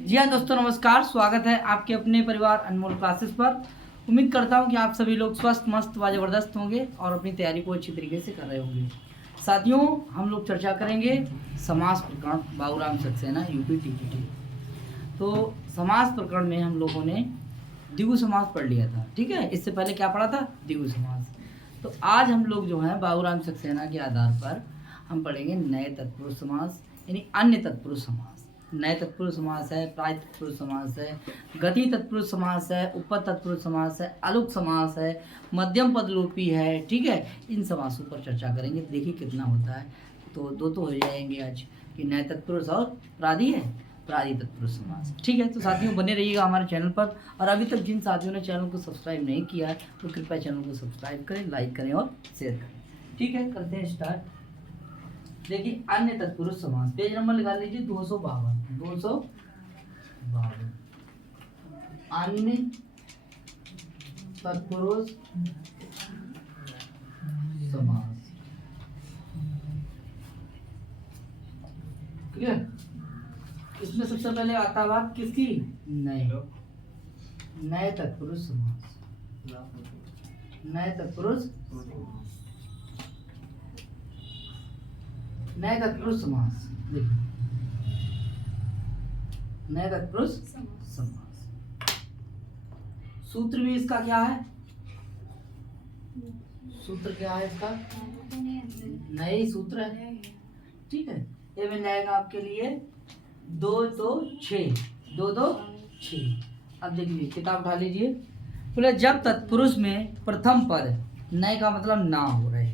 जी हाँ दोस्तों, नमस्कार। स्वागत है आपके अपने परिवार अनमोल क्लासेस पर। उम्मीद करता हूँ कि आप सभी लोग स्वस्थ, मस्त व जबरदस्त होंगे और अपनी तैयारी को अच्छी तरीके से कर रहे होंगे। साथियों, हम लोग चर्चा करेंगे समास प्रकरण बाबूराम सक्सेना यूपी टीटीटी। तो समास प्रकरण में हम लोगों ने द्विगु समास पढ़ लिया था, ठीक है। इससे पहले क्या पढ़ा था? द्विगु समास। तो आज हम लोग जो है बाबूराम सक्सेना के आधार पर हम पढ़ेंगे नए तत्पुरुष समास, यानी अन्य तत्पुरुष समास। नए तत्पुरुष समास है, प्राय तत्पुरुष समास है, गति तत्पुरुष समास है, उपपद तत्पुरुष समास है, अलुक समास है, मध्यम पदलोपी है, ठीक है। इन समासों पर चर्चा करेंगे। देखिए कितना होता है। तो दो तो हो जाएंगे आज, कि नए तत्पुरुष और प्रादि है, प्रादि तत्पुरुष समास, ठीक है। तो साथियों बने रहिएगा हमारे चैनल पर। और अभी तक जिन साथियों ने चैनल को सब्सक्राइब नहीं किया है तो कृपया चैनल को सब्सक्राइब करें, लाइक करें और शेयर करें, ठीक है। करते हैं स्टार्ट। देखिए अन्य तत्पुरुष समास, पेज नंबर लगा लीजिए 252। अन्य तत्पुरुष समास, क्लियर। इसमें सबसे पहले आता बात किसकी? नए तत्पुरुष समास। नए तत्पुरुष समास, देखिए नए तत्पुरुष समास। सूत्र भी इसका क्या है? सूत्र क्या है इसका? नए सूत्र है, ठीक है। ये मिल जाएगा आपके लिए 2 2 6, 2 2 6। अब देखिए किताब उठा लीजिए। बोले जब तत्पुरुष में प्रथम पद नए का मतलब ना हो रहे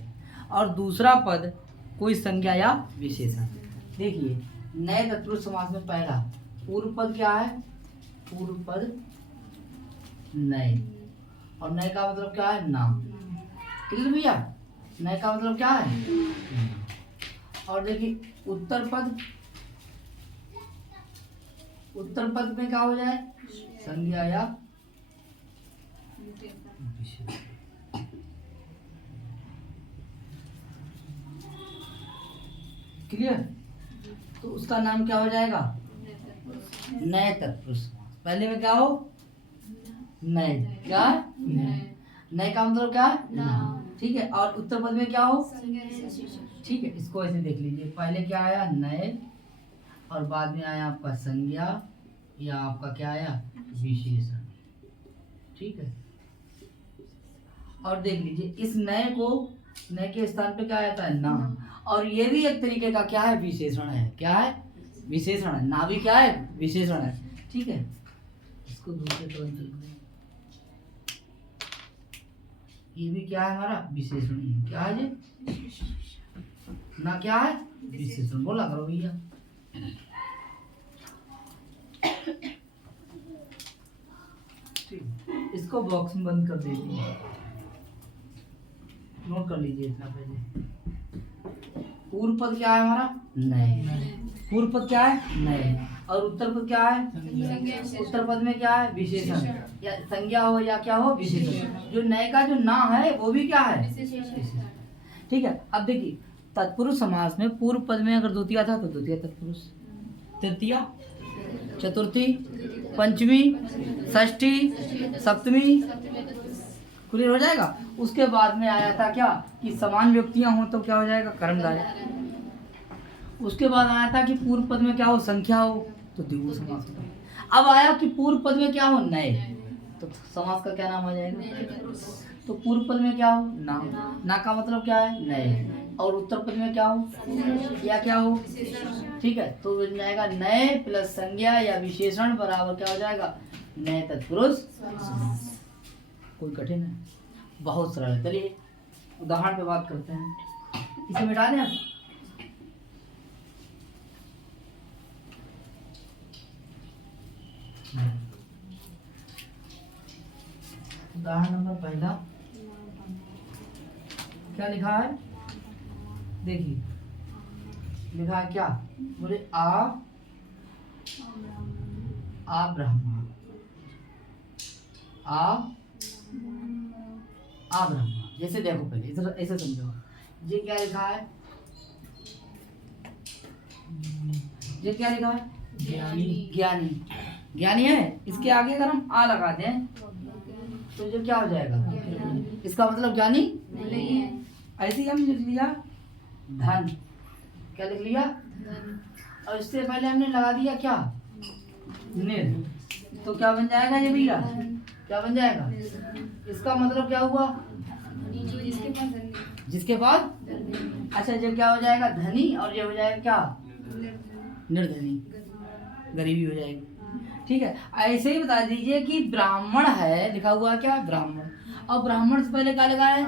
और दूसरा पद कोई संज्ञा या विशेषण। देखिए नए तत्पुरुष समास में पहला पूर्व पद क्या है? पूर्व पद नए, और नए का मतलब क्या है? नाम। क्लियर भैया? नए का मतलब क्या है? और देखिए उत्तर पद, उत्तर पद में क्या हो जाए? संज्ञा या विशेषण। क्लियर? तो उसका नाम क्या हो जाएगा? नए तत्पुरुष समास। पहले में क्या हो? नए, क्या? नए का मतलब क्या? नाम, ठीक है। और उत्तर पद में क्या हो? ठीक है। इसको ऐसे देख लीजिए, पहले क्या आया? नए, और बाद में आया आपका संज्ञा या आपका क्या आया? विशेषण, ठीक है। और देख लीजिए इस नए को, नए के स्थान पे क्या आता है? नाम। और ये भी एक तरीके का क्या है? विशेषण है। क्या है? विशेषण है। ना भी क्या है? विशेषण है, ठीक है। इसको दूसरे टर्न से लिखते हैं। ये भी क्या है? हमारा विशेषण ही है। क्या है ये? ना क्या है? विशेषण। बोला करो भैया। इसको बॉक्स में बंद कर दीजिए, नोट कर लीजिए इतना पहले। पूर्व पद क्या है हमारा? नए। पूर्व पद क्या है? नए। और उत्तर पद क्या है? उत्तर पद में क्या है? विशेषण, या संज्ञा हो या क्या हो? विशेषण। जो नए का जो ना है वो भी क्या है? ठीक है। अब देखिए तत्पुरुष समास में पूर्व पद में अगर द्वितीय था तो द्वितीय तत्पुरुष, तृतीय, चतुर्थी, पंचमी, षष्ठी, सप्तमी। क्लियर हो जाएगा। उसके बाद में आया था क्या? कि समान व्यक्तियां हो तो क्या हो जाएगा? कर्मधारय। उसके बाद आया था कि पूर्व पद में क्या हो? संख्या हो तो द्विगु समास होता। अब आया कि पूर्व पद में क्या हो? नए, तो समास का क्या नाम आ जाएगा? तो पूर्व पद में क्या हो? नाम। ना का मतलब क्या है? नए। और उत्तर पद में क्या हो? या क्या हो? ठीक है। तो बन जाएगा नए प्लस संज्ञा या विशेषण बराबर क्या हो जाएगा? नए तत्पुरुष समास। कोई कठिन है? बहुत सरल है। चलिए उदाहरण पे बात करते हैं। इसे मिटा दें आप। उदाहरण नंबर पहला क्या लिखा है? देखिए लिखा है क्या? बोले आ ब्रह्मा, आ ब्रह्मा। जैसे देखो पहले ऐसे समझो, ये क्या लिखा है? ये क्या लिखा है? ज्ञानी। ज्ञानी। ज्ञानी है, इसके आगे अगर हम आ लगा दें तो जो क्या हो जाएगा? इसका मतलब ज्ञानी नहीं है। ऐसे ही हम लिख लिया धन। क्या लिख लिया? और इससे पहले हमने लगा दिया क्या? निर। तो क्या बन जाएगा ये भैया? क्या बन जाएगा? इसका मतलब क्या हुआ? जिसके पास धन जिसके बाद। अच्छा, जब क्या हो जाएगा? धनी। और ये हो जाएगा क्या? निर्धनी, गरीबी हो जाएगी। ठीक है, ऐसे ही बता दीजिए कि ब्राह्मण है, लिखा हुआ क्या? ब्राह्मण। और ब्राह्मण से पहले क्या लगा है?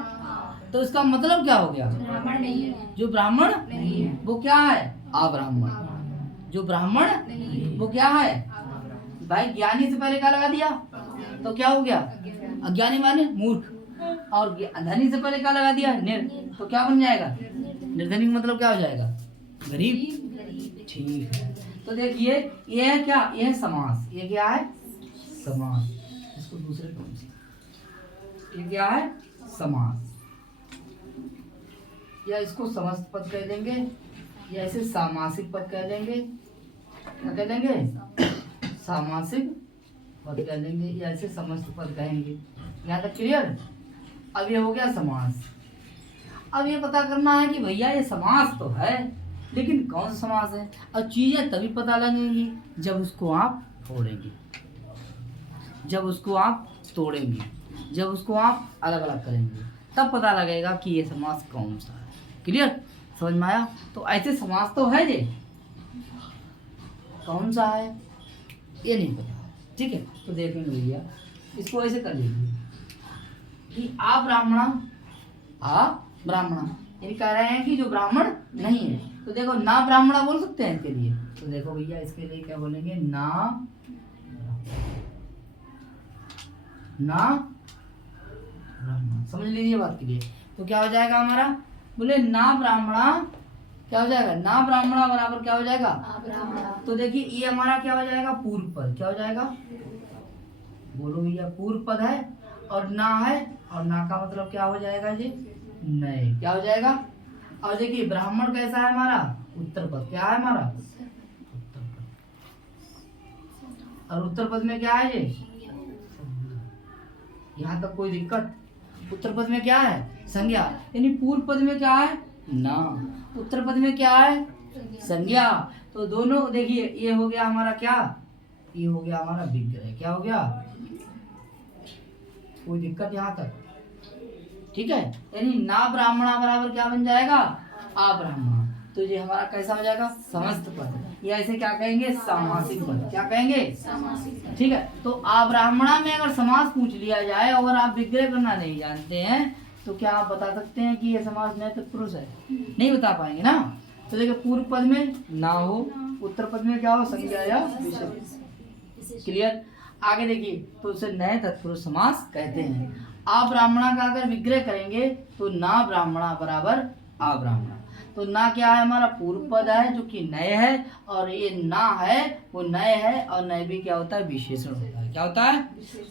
तो इसका मतलब क्या हो गया? ब्राह्मण नहीं है। जो ब्राह्मण नहीं है। वो क्या है? अब्राह्मण। जो ब्राह्मण नहीं। वो क्या है? भाई ज्ञानी से पहले क्या लगा दिया तो क्या हो गया? अज्ञानी माने मूर्ख। और धनी से पहले क्या लगा दिया? निर। तो क्या बन जाएगा? निर्धनी का मतलब क्या हो जाएगा? गरीब। ठीक है, तो देखिए ये है क्या? ये है समास। ये क्या है? समास। इसको दूसरे क्रम से, ये क्या है? समास। या इसको समस्त पद कह देंगे, या इसे सामासिक पद कह देंगे। क्या कह देंगे? सामासिक पद कह देंगे, या इसे समस्त पद कहेंगे। यहाँ तक क्लियर? अब ये हो गया समास। अब ये पता करना है कि भैया ये समास तो है, लेकिन कौन सा समास है? और चीजें तभी पता लगेंगी जब उसको आप तोड़ेंगे, जब उसको आप तोड़ेंगे, जब उसको आप अलग अलग करेंगे, तब पता लगेगा कि ये समास कौन सा है। क्लियर? समझ में आया? तो ऐसे समास तो है, ये कौन सा है ये नहीं पता। ठीक है, तो देखेंगे भैया, इसको ऐसे कर लीजिए कि आ ब्राह्मणा, यानी कह रहे हैं कि जो ब्राह्मण नहीं है। तो देखो ना ब्राह्मणा बोल सकते हैं इसके लिए। तो देखो भैया इसके लिए क्या बोलेंगे? ना ब्राह्मण। समझ लीजिए बात के लिए। तो क्या हो जाएगा हमारा? बोले ना ब्राह्मणा, क्या हो जाएगा? ना ब्राह्मणा बराबर क्या हो जाएगा? तो देखिए ये हमारा क्या हो जाएगा? पूर्व पद। क्या हो जाएगा? बोलो भैया, पूर्व पद है और ना है, और ना का मतलब क्या हो जाएगा जी? नहीं। क्या हो जाएगा? और देखिए ब्राह्मण कैसा है हमारा? उत्तर पद। क्या है हमारा? उत्तर पद। और उत्तर पद में क्या है जी? यहाँ तक कोई दिक्कत? उत्तर पद में क्या है? संज्ञा। यानी पूर्व पद में क्या है? ना। उत्तर पद में क्या है? संज्ञा। तो दोनों देखिए, ये हो गया हमारा क्या? ये हो गया हमारा विग्रह। क्या हो गया? कोई दिक्कत यहाँ तक? ठीक है, यानी ना ब्राह्मणा बराबर क्या बन जाएगा? आ ब्राह्मणा। तो ये हमारा कैसा हो जाएगा? समस्त पद। या ऐसे क्या कहेंगे? सामासिक पद। क्या कहेंगे? ठीक है, तो आ ब्राह्मणा में अगर समास पूछ लिया जाए और आप विग्रह करना नहीं जानते हैं तो क्या आप बता सकते हैं कि ये समास नैतिक पुरुष है? नहीं बता पाएंगे ना। तो देखिए पूर्व पद में ना हो, उत्तर पद में क्या हो? संज्ञा या विशेषण। क्लियर? आगे देखिए, तो उसे नए तत्पुरुष समास कहते हैं। आ ब्राह्मणा का अगर विग्रह करेंगे तो ना ब्राह्मणा बराबर आ ब्राह्मणा। तो ना क्या है? हमारा पूर्व पद है जो कि नए है, और ये ना है वो नए है, और नए भी क्या होता है? विशेषण होता है। क्या होता है?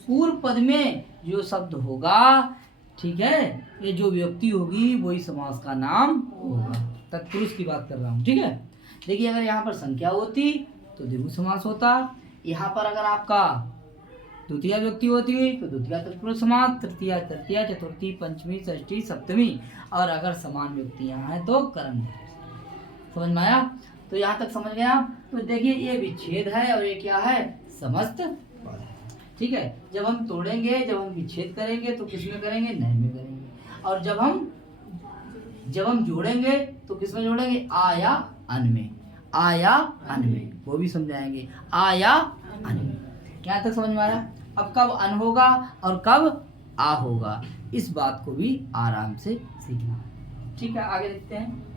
पूर्व पद में जो शब्द होगा, ठीक है, ये जो व्यक्ति होगी वही समास का नाम होगा। तत्पुरुष की बात कर रहा हूँ। ठीक है, देखिए अगर यहाँ पर संख्या होती तो द्विगु समास होता। यहाँ पर अगर आपका द्वितीय व्यक्ति होती तो द्वितीय तत्पुरुष समास, तृतीय, तृतीय, चतुर्थी, पंचमी, षष्ठी, सप्तमी, और अगर समान व्यक्ति यहाँ है तो कर्म। समझ में आया? तो यहाँ तक समझ गए आप? तो देखिए ये विच्छेद है और ये क्या है? समस्त पद है। ठीक है, जब हम तोड़ेंगे, जब हम विच्छेद करेंगे तो किस में करेंगे? नए में करेंगे। और जब हम जोड़ेंगे तो किस में जोड़ेंगे? आ या अन में। आ या अन में, वो भी समझाएंगे। आ या अन में। यहाँ तक समझ में आया? अब कब अन होगा और कब आ होगा, इस बात को भी आराम से सीखना। ठीक है, आगे देखते हैं।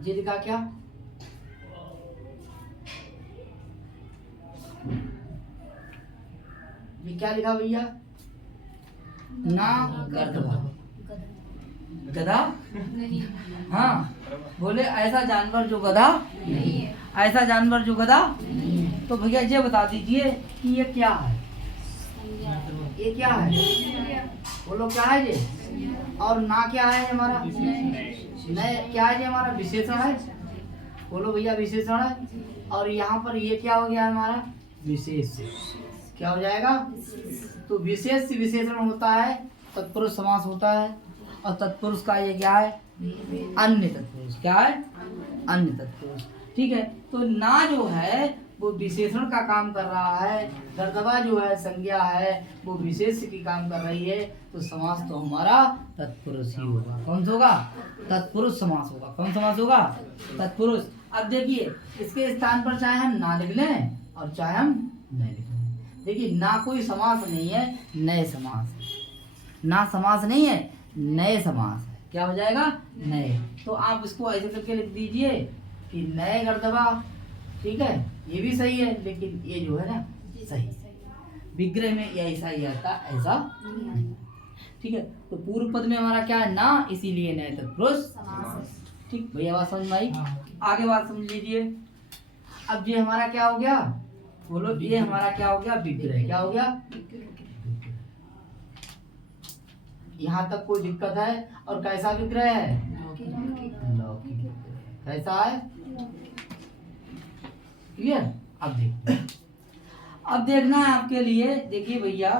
ये लिखा क्या? ये क्या लिखा भैया? ना गर्दभा। गधा? नहीं हाँ, बोले ऐसा जानवर जो गधा, नहीं है ऐसा जानवर जो गधा। तो भैया ये बता दीजिए कि ये क्या है, ये क्या है, बोलो क्या है ये। और ना क्या है हमारा, नए क्या है ये हमारा विशेषण है, बोलो भैया विशेषण है। और यहाँ पर ये क्या हो गया हमारा विशेष, क्या हो जाएगा। तो विशेष से विशेषण होता है, तत्पुरुष समास होता है। और तत्पुरुष का ये क्या है, अन्य तत्पुरुष। क्या है, अन्य तत्पुरुष। ठीक है, तो ना जो है वो विशेषण का काम कर रहा है, गर्दभा जो है संज्ञा है वो विशेष की काम कर रही है। तो समास तो हमारा तत्पुरुष ही होगा। कौन सा होगा, तत्पुरुष समास होगा। कौन समास होगा, तत्पुरुष। अब देखिए इसके स्थान पर चाहे हम ना लिख लें और चाहे हम नहीं लिख लें। देखिए ना कोई समास नहीं है, नए समास है। ना समास नहीं है, नए समास है। क्या हो जाएगा, नए। तो आप इसको ऐसे करके लिख दीजिए कि नए गर्दभा। ठीक है, ये भी सही है, लेकिन ये जो है ना सही, विग्रह में ये ऐसा ही आता, ऐसा नहीं। ठीक है, तो पूर्व पद में हमारा क्या है, ना, इसीलिए नए तत्पुरुष। ठीक भैया, बात समझ में आई। आगे बात समझ लीजिए। अब ये हमारा क्या हो गया, बोलो ये हमारा क्या हो गया, विग्रह। क्या हो गया, यहाँ तक कोई दिक्कत है। और कैसा विग्रह है, लौकिक। कैसा है, क्लियर। अब देखना है आपके लिए। देखिए भैया,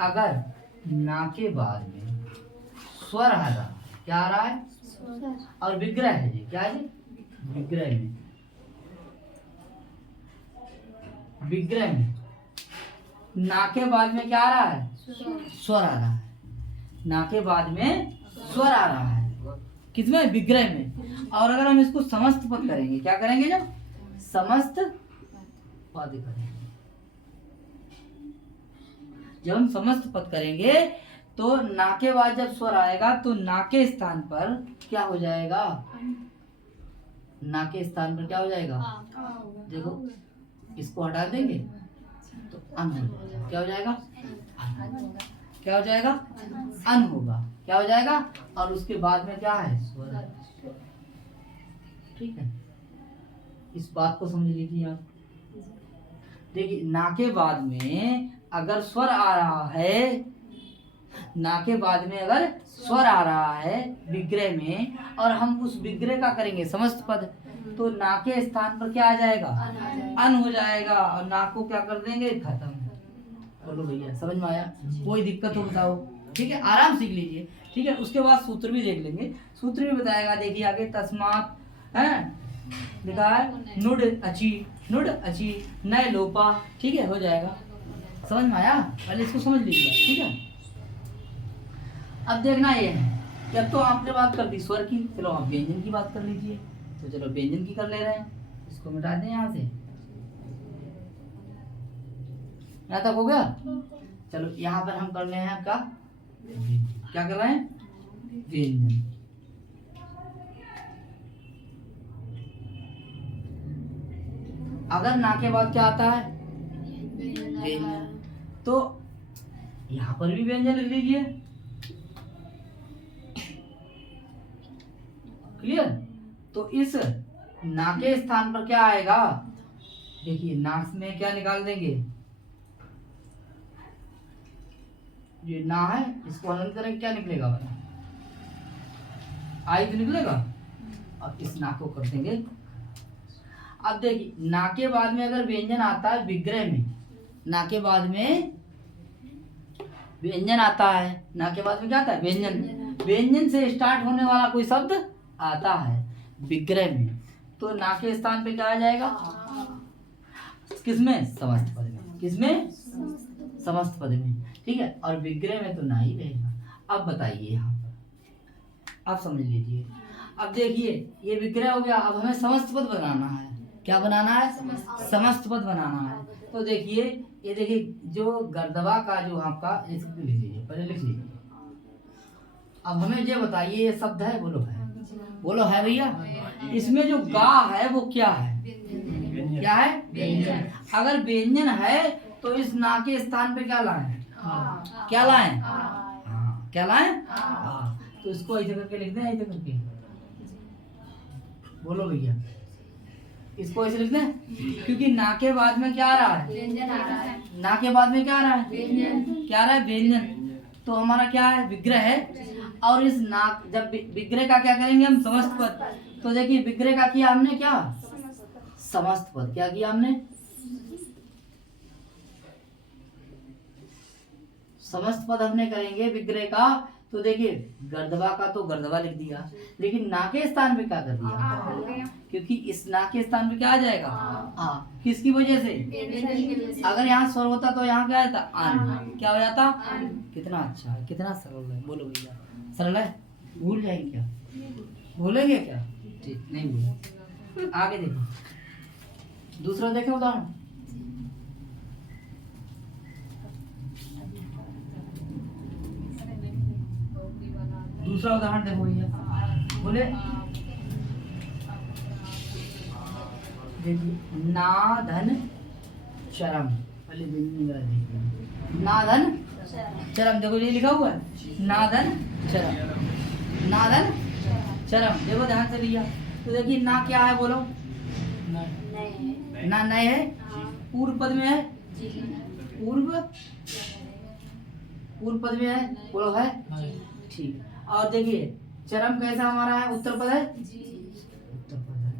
अगर ना के बाद में स्वर आ रहा, क्या आ रहा है, और विग्रह है जी, क्या है जी, विग्रह में, विग्रह में ना के बाद में क्या आ रहा है, स्वर आ रहा है। ना के बाद में स्वर आ रहा है, किसमें, विग्रह में। और अगर हम इसको समस्त पद करेंगे, क्या करेंगे, जब समस्त पद करेंगे, जब हम समस्त पद करेंगे तो ना के बाद जब स्वर आएगा तो ना के स्थान पर क्या हो जाएगा, ना के स्थान पर क्या हो जाएगा, देखो इसको हटा देंगे तो अन हो जाएगा। क्या हो जाएगा, क्या हो जाएगा, अन होगा। क्या हो जाएगा, और उसके बाद में क्या है, स्वर है। ठीक है, इस बात को समझ लीजिए आप। देखिए ना के बाद में अगर स्वर आ रहा है, ना के बाद में अगर स्वर आ रहा है विग्रह में, और हम उस विग्रह का करेंगे समस्त पद, तो ना के स्थान पर क्या आ जाएगा, अन हो जाएगा। और ना को क्या कर देंगे, खत्म। बोलो भैया, समझ में आया, कोई दिक्कत हो बताओ। ठीक है, आराम सीख लीजिए। ठीक है, उसके बाद सूत्र भी देख लेंगे, सूत्र भी बताएगा। देखिए आगे तस्मात है लिखा है, नुड अची, नुड अची, नए लोपा। ठीक है, हो जाएगा। समझ में आया, पहले इसको समझ लीजिएगा। ठीक है, अब देखना ये है कि अब तो आपने बात कर दी स्वर की, चलो आप व्यंजन की बात कर लीजिए। तो चलो व्यंजन की कर ले रहे हैं, इसको मिटा दें यहाँ से। यहाँ तक हो गया। चलो यहाँ पर हम कर रहे हैं आपका, क्या कर रहे हैं, व्यंजन। अगर ना के बाद क्या आता है, व्यंजन, तो यहाँ पर भी व्यंजन लिख लीजिए। क्लियर। तो इस ना के स्थान पर क्या आएगा, देखिए नाक में क्या निकाल देंगे, ये ना है, इसको हलन करेंगे, क्या निकलेगा, बना आई तो निकलेगा। अब इस ना को कर देंगे। अब देखिए ना के बाद में अगर व्यंजन आता है विग्रह में, ना के बाद में व्यंजन आता है, ना के बाद में क्या आता है, व्यंजन। व्यंजन से स्टार्ट होने वाला कोई शब्द आता है विग्रह में, तो ना के स्थान पे क्या आ जाएगा, किसमें, समस्त पद में। किसमें, समस्त पद में। ठीक है, और विग्रह में तो ना ही रहेगा। अब बताइए यहाँ पर, आप समझ लीजिए। अब देखिए ये विग्रह हो गया, अब हमें समस्त पद बनाना है। क्या बनाना है, समस्त पद बनाना है। तो देखिए ये देखिए जो गर्दभा का जो आपका, इसको लिख लीजिए, पहले लिख लीजिए। अब हमें ये बताइए ये शब्द है, बोलो है, बोलो है भैया। इसमें जो गा है वो क्या है, क्या है, व्यंजन। अगर व्यंजन है तो इस ना के स्थान पे क्या लाएं, क्या लाएं, क्या लाएं, तो तो इसको ऐसे करके लिख दें, ऐसे करके। बोलो भैया, इसको ऐसे लिख दें, क्योंकि ना के बाद में क्या आ रहा है? व्यंजन आ रहा है। ना के बाद में क्या आ रहा है? व्यंजन। क्या आ रहा है? व्यंजन। तो हमारा क्या है? विग्रह है। और इस नाक, जब विग्रह का क्या करेंगे हम? समस्त पद। तो देखिए विग्रह का किया हमने क्या? समस्त पद। क्या किया हमने? समस्त पद हमने करेंगे विग्रह का। तो देखिए गर्दवा का तो गर्दवा लिख दिया, लेकिन ना के स्थान पे क्या कर दिया? क्योंकि इस ना के स्थान पे क्या आ जाएगा? हाँ। किसकी वजह से? अगर यहाँ स्वर होता तो यहाँ क्या आता? आन। क्या हो जाता? कितना अच्छा है, कितना सरल है। बोलो भैया, सरल है। भूल जाएंगे क्या? भूलेंगे क्या? ठीक, नहीं भूलेंगे। आगे देखो, दूसरा देखें उदाहरण। दूसरा उदाहरण देखो भैया, बोले देखिए नाधन चरम। पहले देखिए नाधन चरम, देखो ये लिखा हुआ है नाधन चरम। नाधन चरम, देखो ध्यान से भैया। तो देखिए ना क्या है? बोलो। ना नए है, पूर्व पद में है। पूर्व पद में है। बोलो है। ठीक। और देखिए चरम कैसा हमारा है? उत्तर पद है। उत्तर पद है।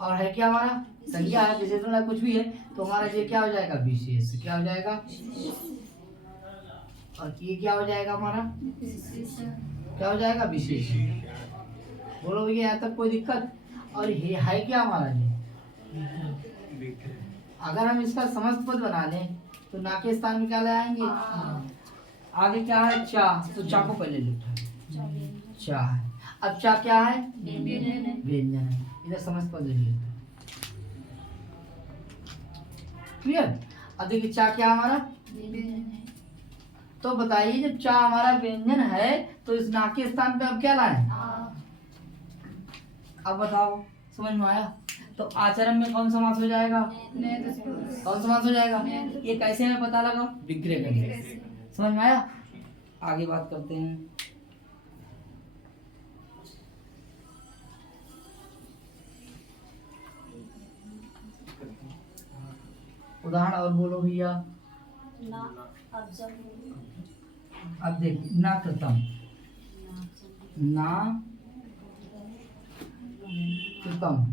और है क्या हमारा? संज्ञा है, विशेषण है, कुछ भी है। तो हमारा ये क्या हो जाएगा? विशेष। क्या हो जाएगा? और ये क्या हो जाएगा हमारा? क्या हो जाएगा? विशेष। बोलो भैया, यहाँ तक कोई दिक्कत? और ये है क्या हमारा? ये अगर हम इसका समस्त पद बना लें तो ना के स्थान में क्या ले आएंगे? आगे क्या है? चा। तो चा को पहले लिखा है, चा है। अब चा क्या है? व्यंजन है। इधर समस्त पद लिख लेते हैं। क्लियर? अब देखिए चा क्या हमारा? तो बताइए जब चा हमारा व्यंजन है तो इस ना के स्थान पे अब क्या लाए? अब बताओ, समझ में आया? तो आचरण में कौन समास हो जाएगा? कौन समास हो जाएगा? ये कैसे हमें पता लगा? विग्रह करके। समझ में आया? आगे बात करते हैं। उदाहरण और बोलो भैया। अब देखिए ना कृतम। ना कृतम।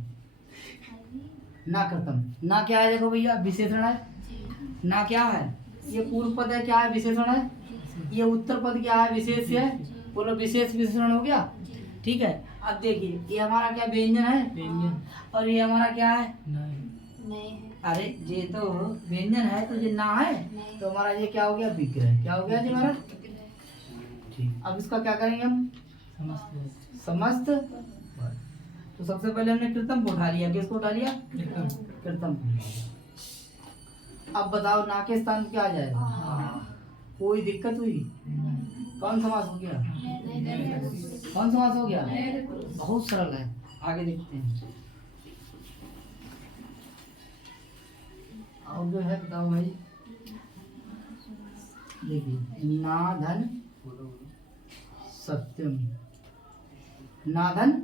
ना कृतम। ना क्या है? देखो भैया विशेषण है। ना क्या है? ये पूर्व पद है। क्या है? विशेषण है। ये उत्तर पद क्या है? विशेष है। बोलो विशेष विशेषण हो गया। ठीक है। अब देखिए ये हमारा क्या? व्यंजन है। व्यंजन। और ये हमारा क्या है? अरे ये तो व्यंजन है, तो ये ना है, तो हमारा ये क्या हो गया? विग्रह। क्या हो गया जी हमारा? ठीक। अब इसका क्या करेंगे हम? समस्त। तो सबसे पहले हमने कृतम को उठा लिया। किसको उठा लिया? कृतम। अब बताओ ना के स्थान क्या आ जाएगा? कोई दिक्कत हुई? कौन समास हो गया? कौन समास हो गया? बहुत सरल है। आगे देखते हैं। और जो है बताओ भाई। देखिए नाधन सत्यम। नाधन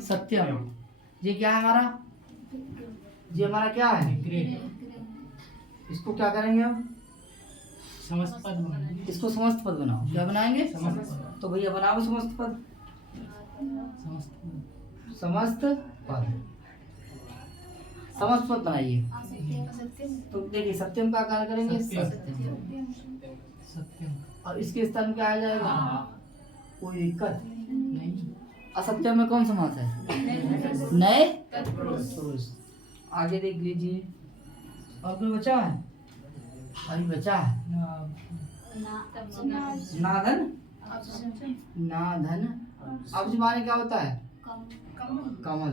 सत्यम। ये क्या है हमारा? ये हमारा क्या है? इसको क्या करेंगे हम? समस्त पद बनाएंगे। इसको समस्त पद बनाओ। क्या बनाएंगे? समस्त पद। तो भैया बनाओ समस्त पद। समस्त पद। समस्त पद बनाइए। तो देखिए सत्यम का कार्य करेंगे। सत्यम। और इसके स्थान में क्या आ जाएगा? कोई दिक्कत नहीं। असत्यम में कौन समास है? नए तत्पुरुष। आगे देख लीजिए। और कोई बचा है? अभी बचा है नाधन। नाधन अब माने क्या होता है? कमल।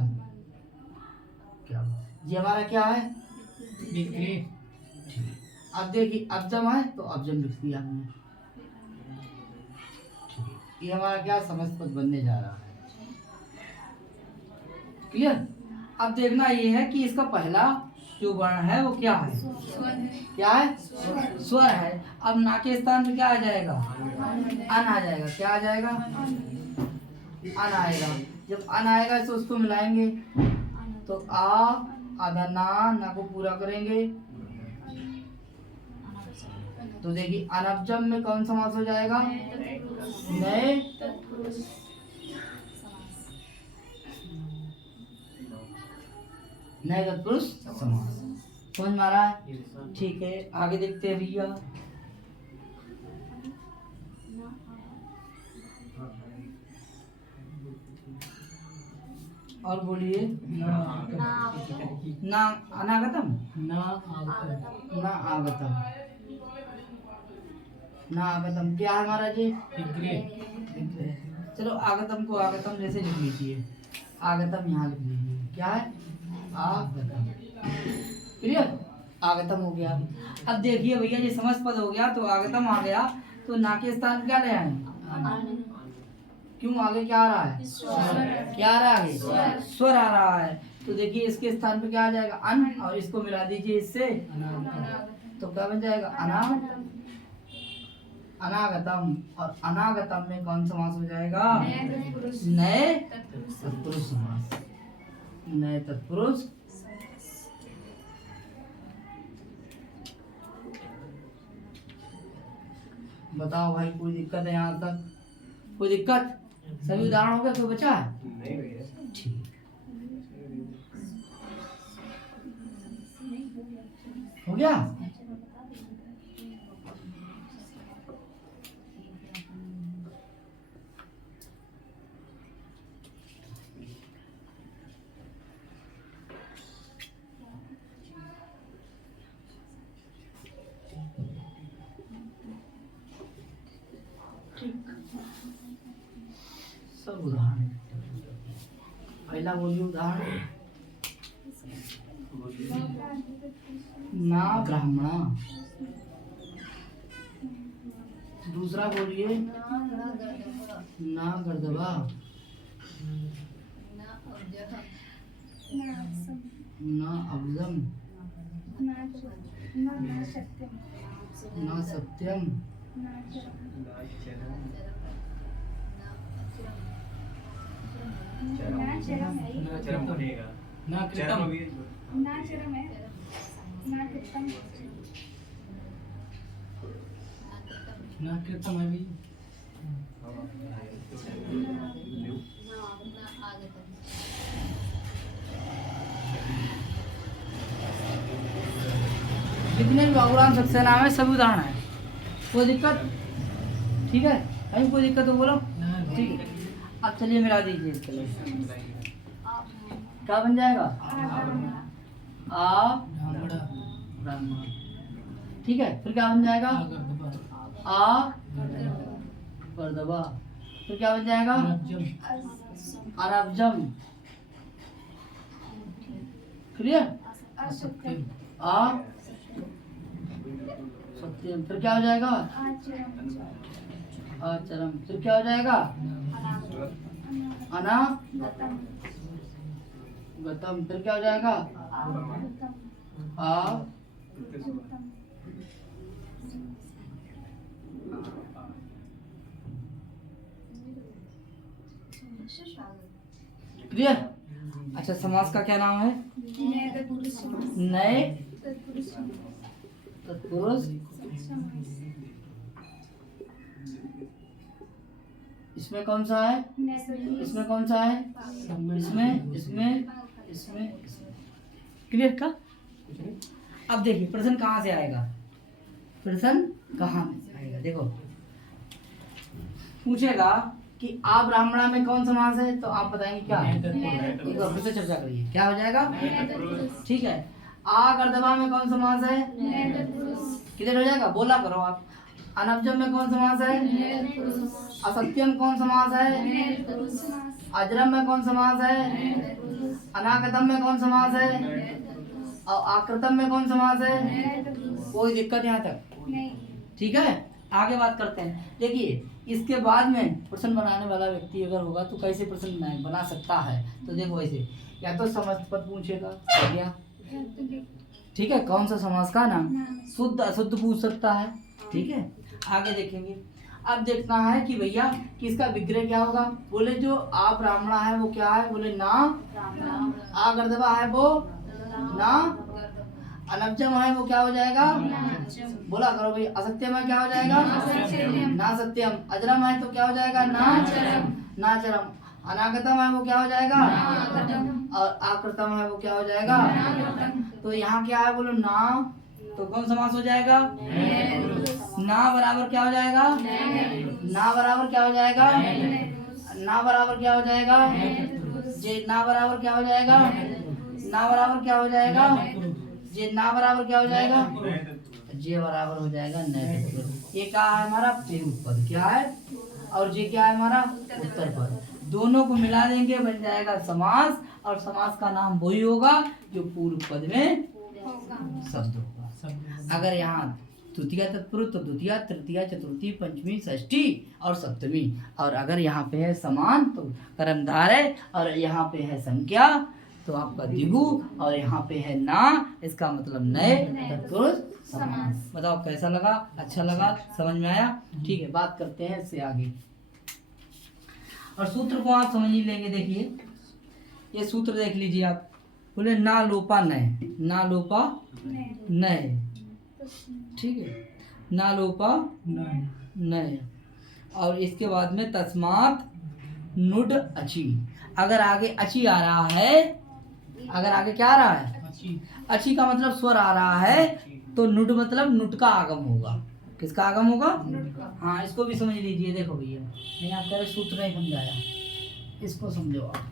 क्या ये हमारा क्या है? अब देखिए अब्जम है तो अब्जम लिख दिया हमने। ये हमारा क्या? समस्त पद बनने जा रहा है। क्लियर? अब देखना ये है कि इसका पहला जो वर्ण है वो क्या है? स्वर है। क्या है? स्वर है। अब ना के स्थान पे क्या आ जाएगा? अन आ जाएगा। क्या आ जाएगा? अन आएगा। जब अन आएगा तो उसको मिलाएंगे तो आधा ना को पूरा करेंगे तो देखिए अनब्जम में कौन समास हो जाएगा? नए नए तत्पुरुष समास। समझ में आ रहा है? ठीक है, आगे देखते हैं भैया। और बोलिए। ना अनागतम ना आगतम ना आगतम क्या है महाराज जी? चलो आगतम को आगतम जैसे लिख लीजिए। आगतम यहाँ लिख लीजिए। क्या है? आगतम। क्लियर? आगतम हो गया। अब देखिए भैया ये समझ पद हो गया तो आगतम आ गया तो ना के स्थान क्या ले आए? क्यों? आगे क्या आ रहा है? क्या आ रहा है? आगे स्वर आ रहा है। तो देखिए इसके स्थान पे क्या आ जाएगा? अन, और इसको मिला दीजिए इससे तो क्या बन जाएगा? अनागतम। और अनागतम में कौन समास हो जाएगा? नए तत्पुरुष समास। नए तत्पुरुष। बताओ भाई कोई दिक्कत है यहाँ तक? कोई दिक्कत? सभी उदाहरण हो गए? कोई बचा है? ठीक। हो गया? सब उदाहरण। पहला बोलिए उदाहरण। ना ब्राह्मणा। दूसरा बोलिए। ना गर्दभा। ना अब्जम। ना सत्यम। ना कृतम है भी। जितने भी भगवान सक्सेना में सब उदाहरण है। कोई दिक्कत? ठीक है, कहीं कोई दिक्कत हो बोलो। ठीक है, अब चलिए मिला दीजिए इसके लिए। क्या बन जाएगा? आ ब्राह्मण। ठीक है, फिर क्या बन जाएगा? आ गर्दभा। फिर क्या बन जाएगा? अनब्जम। क्लियर? आ सत्यम। फिर क्या हो जाएगा? आचरम। फिर क्या हो जाएगा? अनागतम। फिर क्या हो जाएगा? आ क्लियर? अच्छा, समास का क्या नाम है? नए तत्पुरुष। इसमें कौन सा है? इसमें कौन सा है? इसमें क्लियर का? अब देखिए प्रश्न कहाँ से आएगा? प्रश्न कहाँ आएगा? देखो पूछेगा कि आ ब्राह्मणा में कौन समास है तो आप बताएंगे क्या है? एक बार फिर से चर्चा करिए। क्या हो जाएगा? ठीक है। आ गर्दभा में कौन समास है? किधर हो जाएगा? बोला करो आप। अनब्जम में कौन समास है? असत्यम कौन समास है? अजरम में कौन समास है? अनागतम में कौन समास है? और आकृतम में कौन समास है? कोई दिक्कत यहाँ तक? ठीक है, आगे बात करते हैं। देखिए इसके बाद में प्रश्न बनाने वाला व्यक्ति अगर होगा तो कैसे प्रश्न बना सकता है? तो देखो ऐसे, या तो समस्त पद पूछेगा या ठीक है, कौन सा समास का नाम? शुद्ध अशुद्ध पूछ सकता है। ठीक है, आगे देखेंगे। अब देखना है कि भैया किसका विग्रह क्या होगा। बोले जो आ ब्राह्मणा है वो क्या है? बोले ना। आ गर्दवा है वो ना। अनब्जम है वो क्या हो जाएगा? बोला करो भाई। असत्यम है क्या हो जाएगा? ना सत्यम। अजरम है तो क्या हो जाएगा? ना चरम। अनागतम है वो क्या हो जाएगा? और आकृतम है वो क्या हो जाएगा? तो यहाँ क्या है? बोलो ना। तो कौन समास हो जाएगा? ना बराबर क्या हो जाएगा? ना बराबर क्या हो जाएगा? ना बराबर क्या हो जाएगा? जे ना बराबर क्या हो जाएगा? ना बराबर क्या हो जाएगा? जे ना बराबर क्या हो जाएगा? जे बराबर हो जाएगा नैतिक। ये क्या है हमारा? पूर्व पद क्या है? और जे क्या है हमारा? उत्तर पद। दोनों को मिला देंगे बन जाएगा समास। और समास का नाम वही होगा जो पूर्व पद में शब्द होगा। अगर यहाँ तृतीया तत्पुरुष तो द्वितीया तृतीया चतुर्थी पंचमी षष्ठी और सप्तमी। और अगर यहाँ पे है समान तो कर्मधार है। और यहाँ पे है संख्या तो आपका द्विगु। और यहाँ पे है ना, इसका मतलब नए तत्पुरुष समास। बताओ कैसा लगा? अच्छा लगा? समझ में आया? ठीक है, बात करते हैं इससे आगे। और सूत्र को आप समझ ही लेंगे। देखिए ये सूत्र देख लीजिए आप। बोले ना लोपा नय, ना लोपा नय। ठीक है, ना लोपा नय। और इसके बाद में तस्मात नुड अची। अगर आगे अची आ रहा है, अगर आगे क्या आ रहा है? अची का मतलब स्वर आ रहा है तो नुड मतलब नुट का आगम होगा। किसका आगम होगा? हाँ, इसको भी समझ लीजिए। देखो भैया मैंने आप कह रहे सूत्र नहीं समझाया, इसको समझो आप।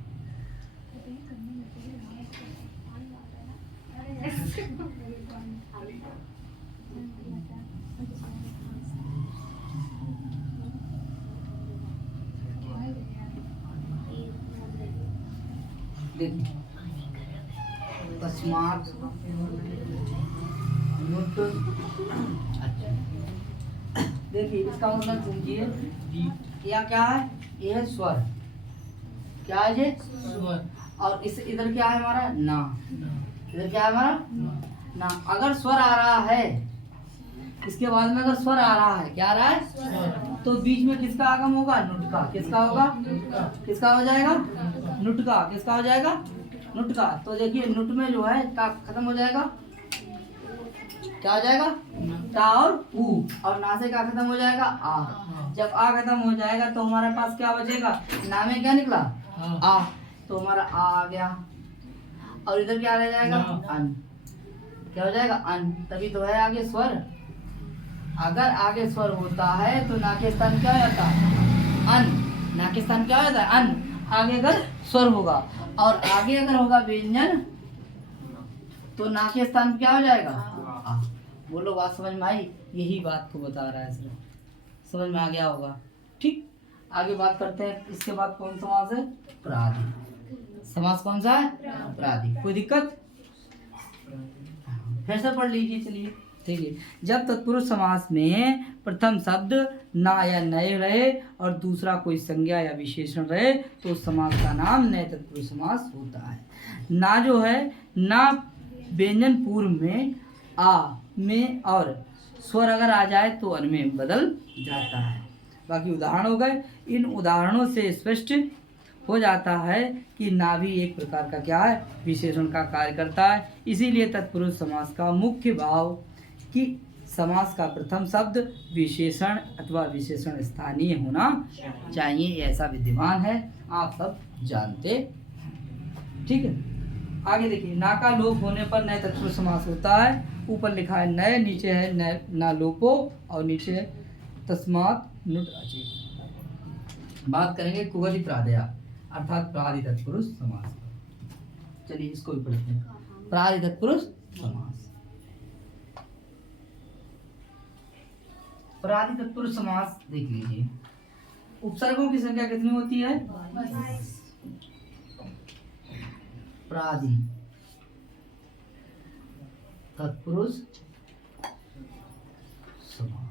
तस्मात नुट। देखिए इसका मतलब समझिए। यह क्या है? यह है स्वर। क्या है ये? स्वर। और इस इधर क्या है हमारा? ना। इधर क्या है हमारा? ना। अगर स्वर आ रहा है, इसके बाद में अगर स्वर आ रहा है, क्या आ रहा है? स्वर। तो बीच में किसका आगम होगा? नुट का। किसका होगा? किसका हो जाएगा? नुट का। किसका हो जाएगा? नुट का। तो देखिए नुट में जो है का खत्म हो जाएगा। क्या हो जाएगा? टा और ऊ। और ना से क्या खत्म हो जाएगा? आ। जब आ खत्म हो जाएगा तो हमारे पास क्या बचेगा? ना में क्या निकला? आ। तो हमारा आ गया। और इधर क्या रह जाएगा? अन। क्या हो जाएगा? अन। तभी तो है आगे स्वर। अगर आगे स्वर होता है तो ना के स्थान क्या हो जाता है? अन। ना के स्थान क्या हो जाता है? अन। आगे अगर स्वर होगा और आगे अगर होगा व्यंजन तो ना के स्थान क्या हो जाएगा? आ। बोलो बात समझ में आई? यही बात को बता रहा है सिर्फ। समझ में आ गया होगा? ठीक, आगे बात करते हैं। इसके बाद कौन सा समास है? प्रादि। समास कौन सा है? प्रादि। कोई दिक्कत? फिर से पढ़ लीजिए। चलिए ठीक है। जब तत्पुरुष समास में प्रथम शब्द ना या नए रहे और दूसरा कोई संज्ञा या विशेषण रहे तो उस समास का नाम नए तत्पुरुष समास होता है। ना जो है, ना व्यंजन पूर्व में आ में और स्वर अगर आ जाए तो अन में बदल जाता है। बाकी उदाहरण हो गए। इन उदाहरणों से स्पष्ट हो जाता है कि ना भी एक प्रकार का क्या है? विशेषण का कार्य करता है। इसीलिए तत्पुरुष समास का मुख्य भाव कि समास का प्रथम शब्द विशेषण अथवा विशेषण स्थानीय होना चाहिए, ऐसा विद्यमान है। आप सब जानते हैं। ठीक है, आगे देखिए। ना का लोप होने पर नए तत्पुरुष समास होता है। ऊपर लिखा है नए, नीचे है नए ना लोपो और नीचे है तस्मात नुट अचि। बात करेंगे कुगति प्रादया अर्थात प्रादि तत्पुरुष समास। चलिए इसको भी पढ़ते हैं। प्रादि तत्पुरुष समास। प्रादि तत्पुरुष समास देख लीजिए। उपसर्गों की संख्या कितनी होती है? प्रादि तत्पुरुष समास।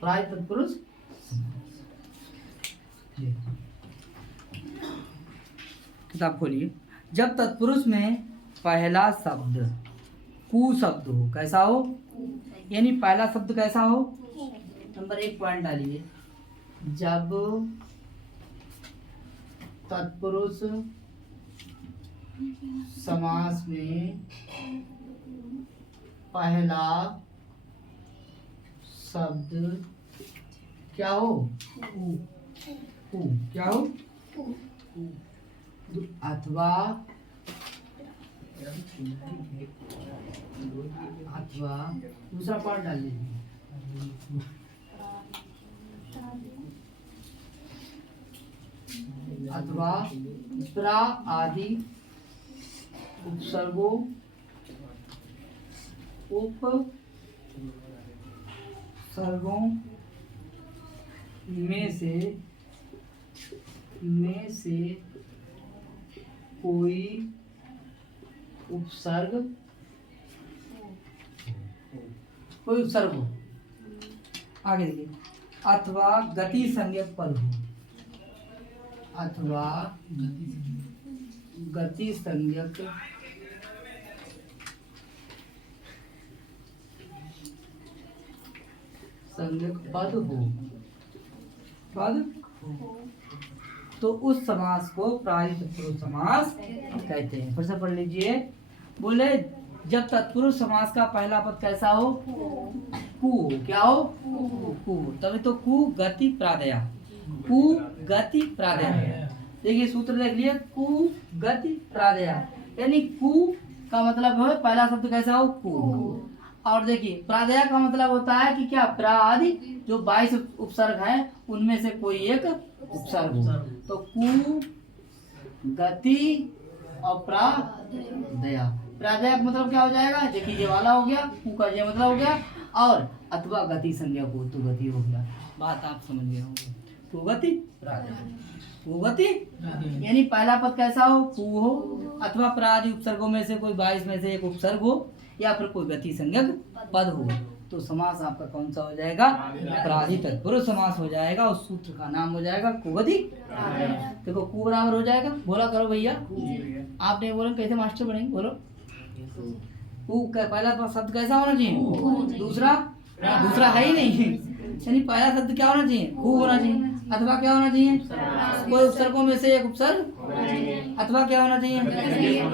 प्रादि तत्पुरुष समास। किताब खोलिए। जब तत्पुरुष में पहला शब्द कु शब्द हो, कैसा हो, यानी पहला शब्द कैसा हो, नंबर 1 पॉइंट डालिए, जब तत्पुरुष समास में पहला शब्द क्या हो, कु, क्या हो, अथवा दूसरा पॉइंट डाल लीजिए, अथवा प्रा आदि उपसर्गों में से कोई उपसर्ग हो, आगे देखिए, अथवा गति संज्ञक पद हो, अथवा गति संज्ञक पद हो, तो उस समास को प्रायित तत्पुरुष समास कहते हैं। फिर से पढ़ लीजिए, बोले जब तत्पुरुष समास का पहला पद कैसा हो, कु, क्या हो, कु, तभी तो कु गति प्रादया, कु गति प्रादया। देखिए सूत्र देख लिए, कु गति प्रादया, यानी कु का मतलब है पहला शब्द कैसा हो, कु, और देखिए प्रादया का मतलब होता है कि क्या, प्रा आदि जो 22 उपसर्ग हैं उनमें से कोई एक उपसर्ग हो, तो कु गति और प्रादया। प्रादया का मतलब क्या हो जाएगा, देखिए ये वाला हो गया, कु का ये मतलब हो गया, और अथवा गति संज्ञा को तो गति हो गया। बात आप समझ गए होंगे, कु गति प्रादया, कु गति यानी पहला पद कैसा हो, कु हो, अथवा प्रादि उपसर्गों में से कोई 22 में से एक उपसर्ग हो, या फिर कोई गति संज्ञक पद हो, तो समास आपका कौन सा हो जाएगा, प्रादि तत्पुरुष समास हो जाएगा। उस सूत्र का नाम हो जाएगा कुगति। देखो कु बराबर हो जाएगा, बोला करो भैया, आपने बोला कैसे मास्टर बनेंगे, बोलो। कु का पहला शब्द कैसा होना चाहिए, दूसरा है ही नहीं, यानी पहला शब्द क्या होना चाहिए, कु होना चाहिए, अथवा क्या होना चाहिए, कोई उपसर्गों में से एक उपसर्ग, अथवा क्या होना चाहिए,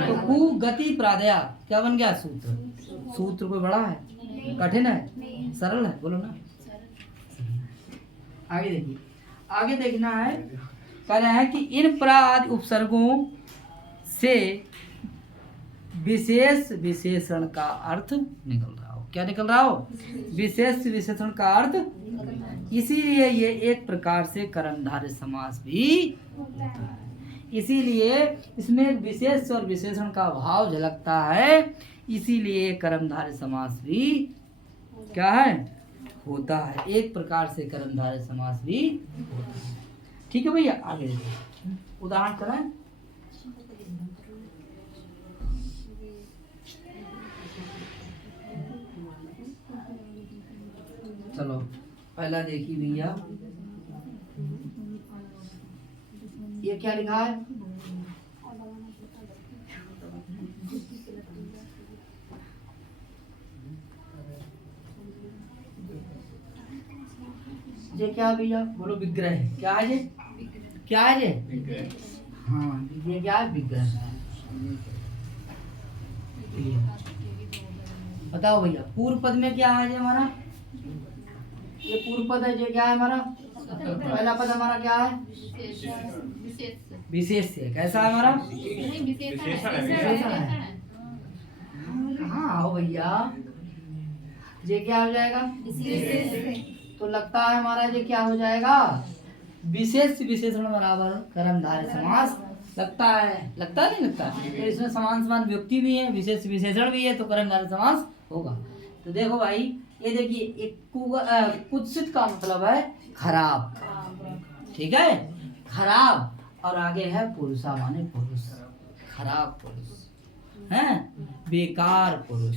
तो कु गति प्रादया क्या बन गया सूत्र। सूत्र कोई बड़ा है, कठिन है, सरल है, बोलो ना। आगे देखिए, आगे देखना है, कह रहे हैं कि इन प्रा आदि उपसर्गों से विशेष विशेषण का अर्थ निकल रहा हो, क्या निकल रहा हो, विशेष विशेषण का अर्थ, इसीलिए ये एक प्रकार से कर्मधारय समास भी होता है। इसीलिए इसमें विशेष और विशेषण का भाव झलकता है, इसीलिए कर्मधारय समास भी क्या है, होता है। एक प्रकार से कर्मधारय समास भी होता है। ठीक है भैया, आगे देखिए, उदाहरण करें। चलो पहला देखिए भैया, ये क्या लिखा है, ये क्या भैया, बोलो, विग्रह है, क्या है ये, क्या है ये, हाँ ये क्या है, विग्रह। बताओ भैया, पूर्व पद में क्या है ये हमारा, ये पूर्व पद है, ये क्या है हमारा, पहला पद हमारा क्या है, विशेष है, कैसा है हमारा, हाँ आओ भैया, ये क्या हो जाएगा, तो लगता है हमारा ये क्या हो जाएगा, विशेष विशेषण बराबर कर्मधारय समास। लगता है, लगता नहीं लगता, तो इसमें समान समान व्यक्ति भी है, विशेष विशेषण भी है, तो कर्मधारय समास होगा। तो देखो भाई, ये देखिए, एक कुत्सित का मतलब है खराब, ठीक है, खराब, और आगे है पुरुषा माने पुरुष, खराब पुरुष है, बेकार पुरुष,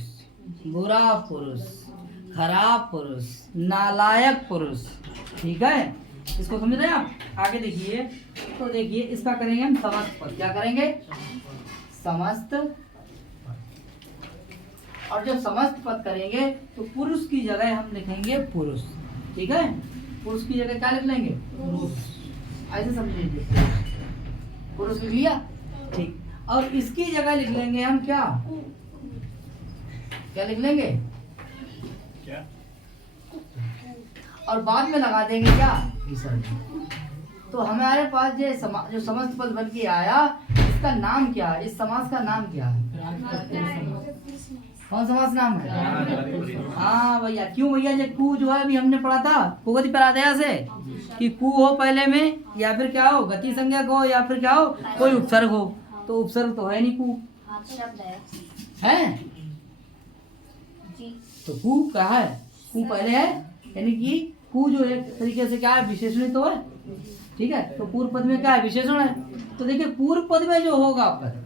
बुरा पुरुष, खराब पुरुष, नालायक पुरुष, ठीक है, इसको समझ रहे हैं आप। आगे देखिए, तो देखिए इसका करेंगे हम समस्त पद, क्या करेंगे, समस्त पद। और जब समस्त पद करेंगे तो पुरुष की जगह हम लिखेंगे पुरुष। ठीक है, पुरुष की जगह क्या लिख लेंगे? पुरुष। ऐसे समझ लीजिए, पुरुष लिख लिया। ठीक, और इसकी जगह लिख लेंगे हम क्या? क्या लिख लेंगे? क्या? और बाद में लगा देंगे क्या? विसर्ग। तो हमारे पास जो समस्त पद बन के आया, इसका नाम क्या है? इस समास का नाम क्या है? कौन समास नाम है? हाँ भैया, क्यों भैया? जो कु जो है अभी हमने पढ़ा था कुगति पराधया से कि कु हो पहले में, या फिर क्या हो? गति संज्ञक हो, या फिर क्या हो? कोई उपसर्ग हो। तो उपसर्ग तो है नहीं, कु है। तो कु कहा है? कु पहले है, यानी कि कु जो एक तरीके से क्या है? विशेषण तो है। ठीक है, तो पूर्व पद में क्या है? विशेषण है। तो देखिए पूर्व पद में जो होगा पद,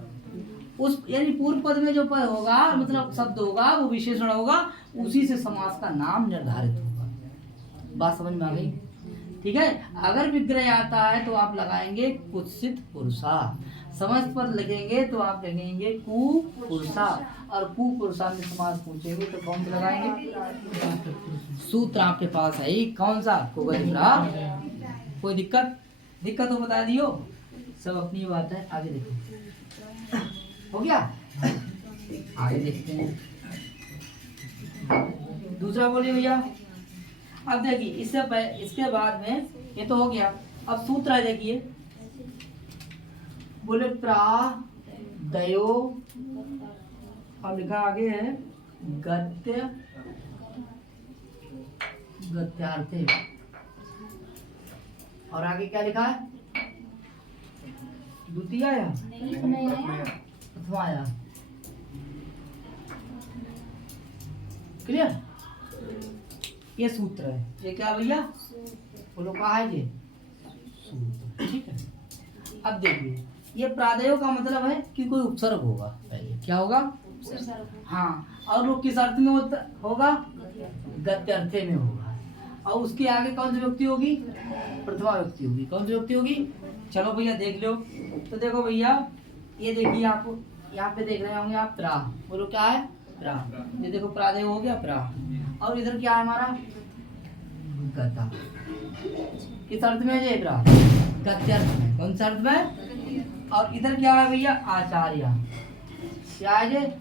उस यानी पूर्व पद में जो पद होगा, मतलब शब्द होगा, वो विशेषण होगा, उसी से समास का नाम निर्धारित होगा। बात समझ में आ गई? ठीक है, अगर विग्रह आता है तो आप लगाएंगे कुत्सित पुरुषा। समस्त पद लिखेंगे तो आप लिखेंगे कु पुरुषा। और कु पुरुषा में समास पूछेंगे तो कौन सा लगाएंगे? सूत्र आपके पास है ही, कौन सा? कुगति पराधया। कोई दिक्कत हो बता दियो, सब अपनी बात है। आगे देखो, हो गया? आगे देखते हैं, दूसरा बोलिए भैया। अब देखिए इसके बाद में ये तो हो गया। अब सूत्र है, देखिए बोले प्रादयो, अब लिखा आगे है गत्य गत्यार्थे, और आगे क्या लिखा है? द्वितीय आया, प्रथमा आया। क्लियर? ये सूत्र है। ये क्या भैया? बोलो कहा है ये? सूत्र। ठीक है, अब देखिए ये प्रादयो का मतलब है कि कोई उपसर्ग होगा पहले। क्या होगा? हाँ, और वो किस अर्थ में होगा? गत्यर्थे में होगा। और उसके आगे कौन सी व्यक्ति होगी? प्रथमा व्यक्ति होगी। कौन सी व्यक्ति होगी? चलो भैया देख लो। तो देखो भैया, ये देखिए आप यहाँ पे देख रहे होंगे आप प्रा। बोलो क्या है? प्रा। ये देखो प्रादय हो गया प्रा। और इधर क्या है हमारा? गता। किस अर्थ में है ये प्रा? गत्यर्थ में। कौन सा अर्थ में? और इधर क्या है भैया? आचार्य। क्या है ये?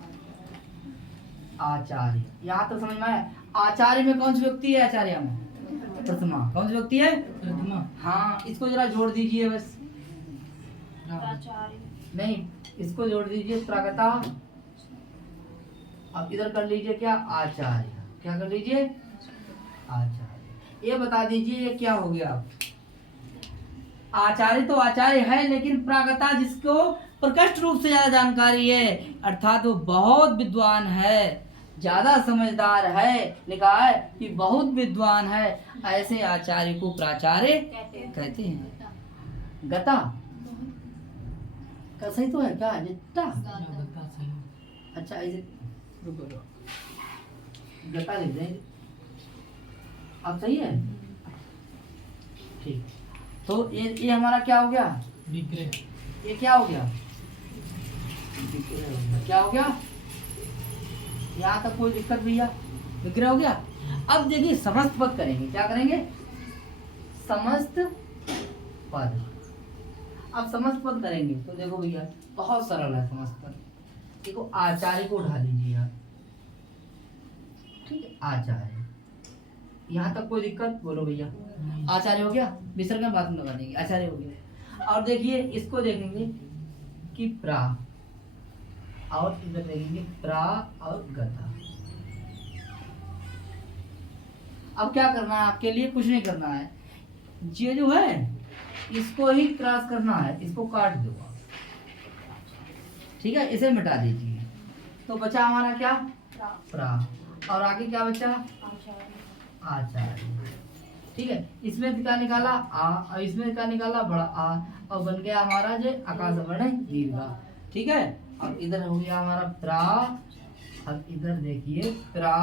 आचार्य। यहाँ तो समझ में आया। आचार्य में कौन सी व्यक्ति है? आचार्य में प्रथमा। कौन सी व्यक्ति है? प्रथमा। हाँ, इसको जरा जोड़ दीजिए बस। नहीं, इसको जोड़ दीजिए प्रागता। अब इधर कर लीजिए क्या? आचार्य। क्या कर लीजिए? आचार्य। ये बता दीजिए ये क्या हो गया? आचार्य तो आचार्य है, लेकिन प्रागता जिसको प्रकृष्ट रूप से ज्यादा जानकारी है, अर्थात वो बहुत विद्वान है, ज्यादा समझदार है, लिखा है कि बहुत विद्वान है, ऐसे आचार्य को प्राचार्य कहते हैं। गता का सही तो है क्या? जितना अच्छा, ऐसे रुको, गता लिख दें अब, सही है। ठीक, तो ये हमारा क्या हो गया? विग्रह। ये क्या हो गया? क्या हो गया? यहाँ तक कोई दिक्कत भैया? विग्रह हो गया। अब देखिए समस्त पद करेंगे। क्या करेंगे? समस्त पद। अब समस्त पद करेंगे तो देखो भैया बहुत सरल है समस्त पद। देखो आचार्य को उठा लीजिए आप। ठीक है, आचार्य। यहाँ तक कोई दिक्कत? बोलो भैया। आचार्य हो गया, विसर्ग में बात में लगा देंगे, आचार्य हो गया। और देखिए इसको देखेंगे कि प्रा, और इधर देखेंगे प्रा और गता। अब क्या करना है आपके लिए? कुछ नहीं करना है। ये जो है इसको ही क्रॉस करना है, इसको काट दो आप। ठीक है, इसे मिटा दीजिए तो बचा हमारा क्या? प्रा। और आगे क्या बचा? आचार्य। ठीक है, इसमें क्या निकाला? आ, और इसमें क्या निकाला? बड़ा आ, और बन गया हमारा जो आकाश वर्ण दीर्घा। ठीक है, अब इधर हो गया हमारा प्रा, अब इधर देखिए प्रा,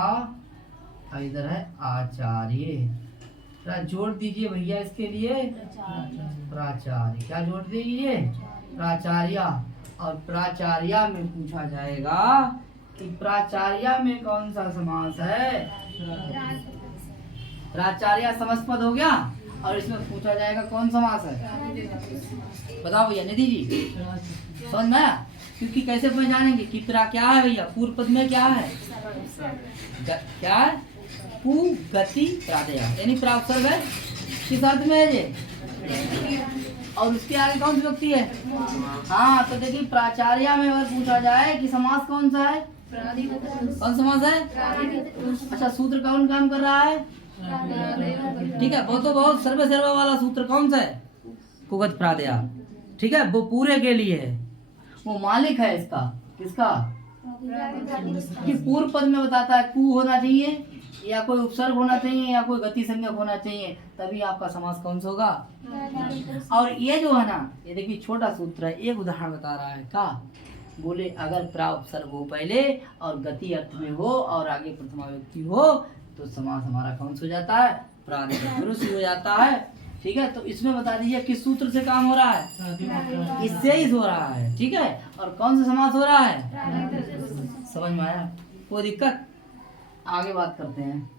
और इधर है आचार्य। जोड़ दीजिए भैया इसके लिए प्राचार्य। क्या जोड़ दीजिए? प्राचार्य। और प्राचार्य में पूछा जाएगा कि प्राचार्य में कौन सा समास है। प्राचार्य समासपद हो गया और इसमें पूछा जाएगा कौन समास है। बताओ भैया निधि जी, समझ में आया? क्योंकि कैसे पहचानेंगे कि प्रा क्या है भैया, पूर्व पद में क्या है, क्या है, पू गति प्रादया, यानी प्राउपसर्ग है। किस अर्थ में है ये, और उसके आगे कौन सी व्यक्ति है। हाँ तो देखिए प्राचार्य में अगर पूछा जाए कि समास कौन सा है, कौन समास है। अच्छा सूत्र कौन काम कर रहा है, ठीक है, वो तो बहुत सर्वे सर्वा वाला सूत्र कौन सा है, कुगत प्रादया, ठीक है, वो पूरे के लिए है, वो मालिक है इसका, किसका, कि पूर्व पद में बताता है कु होना चाहिए या कोई उपसर्ग होना चाहिए या कोई गति संज्ञक होना चाहिए, तभी आपका समास कौन सा होगा। और ये जो है ना, ये देखिए छोटा सूत्र है, एक उदाहरण बता रहा है का, बोले अगर प्रा उपसर्ग हो पहले और गति अर्थ में हो और आगे प्रथमा व्यक्ति हो तो समास हमारा कौन सा हो जाता है, प्रातिपदिक पुरुष हो जाता है। ठीक है, तो इसमें बता दीजिए किस सूत्र से काम हो रहा है, इससे ही हो रहा है। ठीक है, और कौन सा समास हो रहा है, समझ में आया, कोई दिक्कत। आगे बात करते हैं।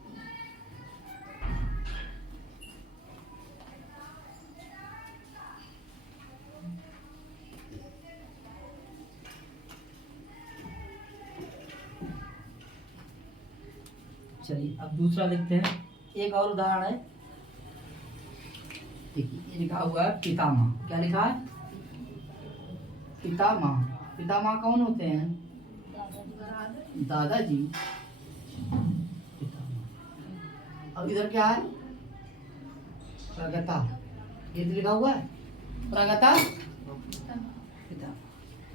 चलिए अब दूसरा देखते हैं, एक और उदाहरण है। देखिए ये लिखा हुआ है पितामह, क्या लिखा है, पितामह। पितामह कौन होते हैं, दादाजी। अब इधर क्या है, प्रगता, ये लिखा हुआ है प्रगता पिता।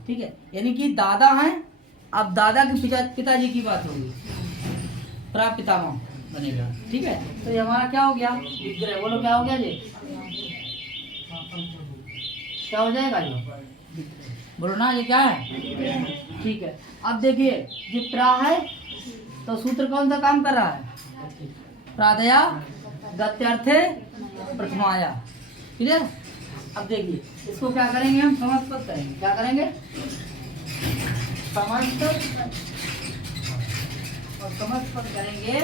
ठीक है, यानी कि दादा हैं, अब दादा के पिताजी की बात होगी, प्रापितामह बनेगा। ठीक है, तो ये हमारा क्या हो गया, विग्रह। बोलो क्या हो गया जी, क्या हो जाएगा ये, बोलो ना ये क्या है। ठीक है, अब देखिए ये प्रा है तो सूत्र कौन सा काम कर रहा है, प्रादया गत्यर्थे प्रथमाया। क्लियर। अब देखिए इसको क्या करेंगे हम, समासपद करेंगे। क्या करेंगे, समासपद, और समासपद करेंगे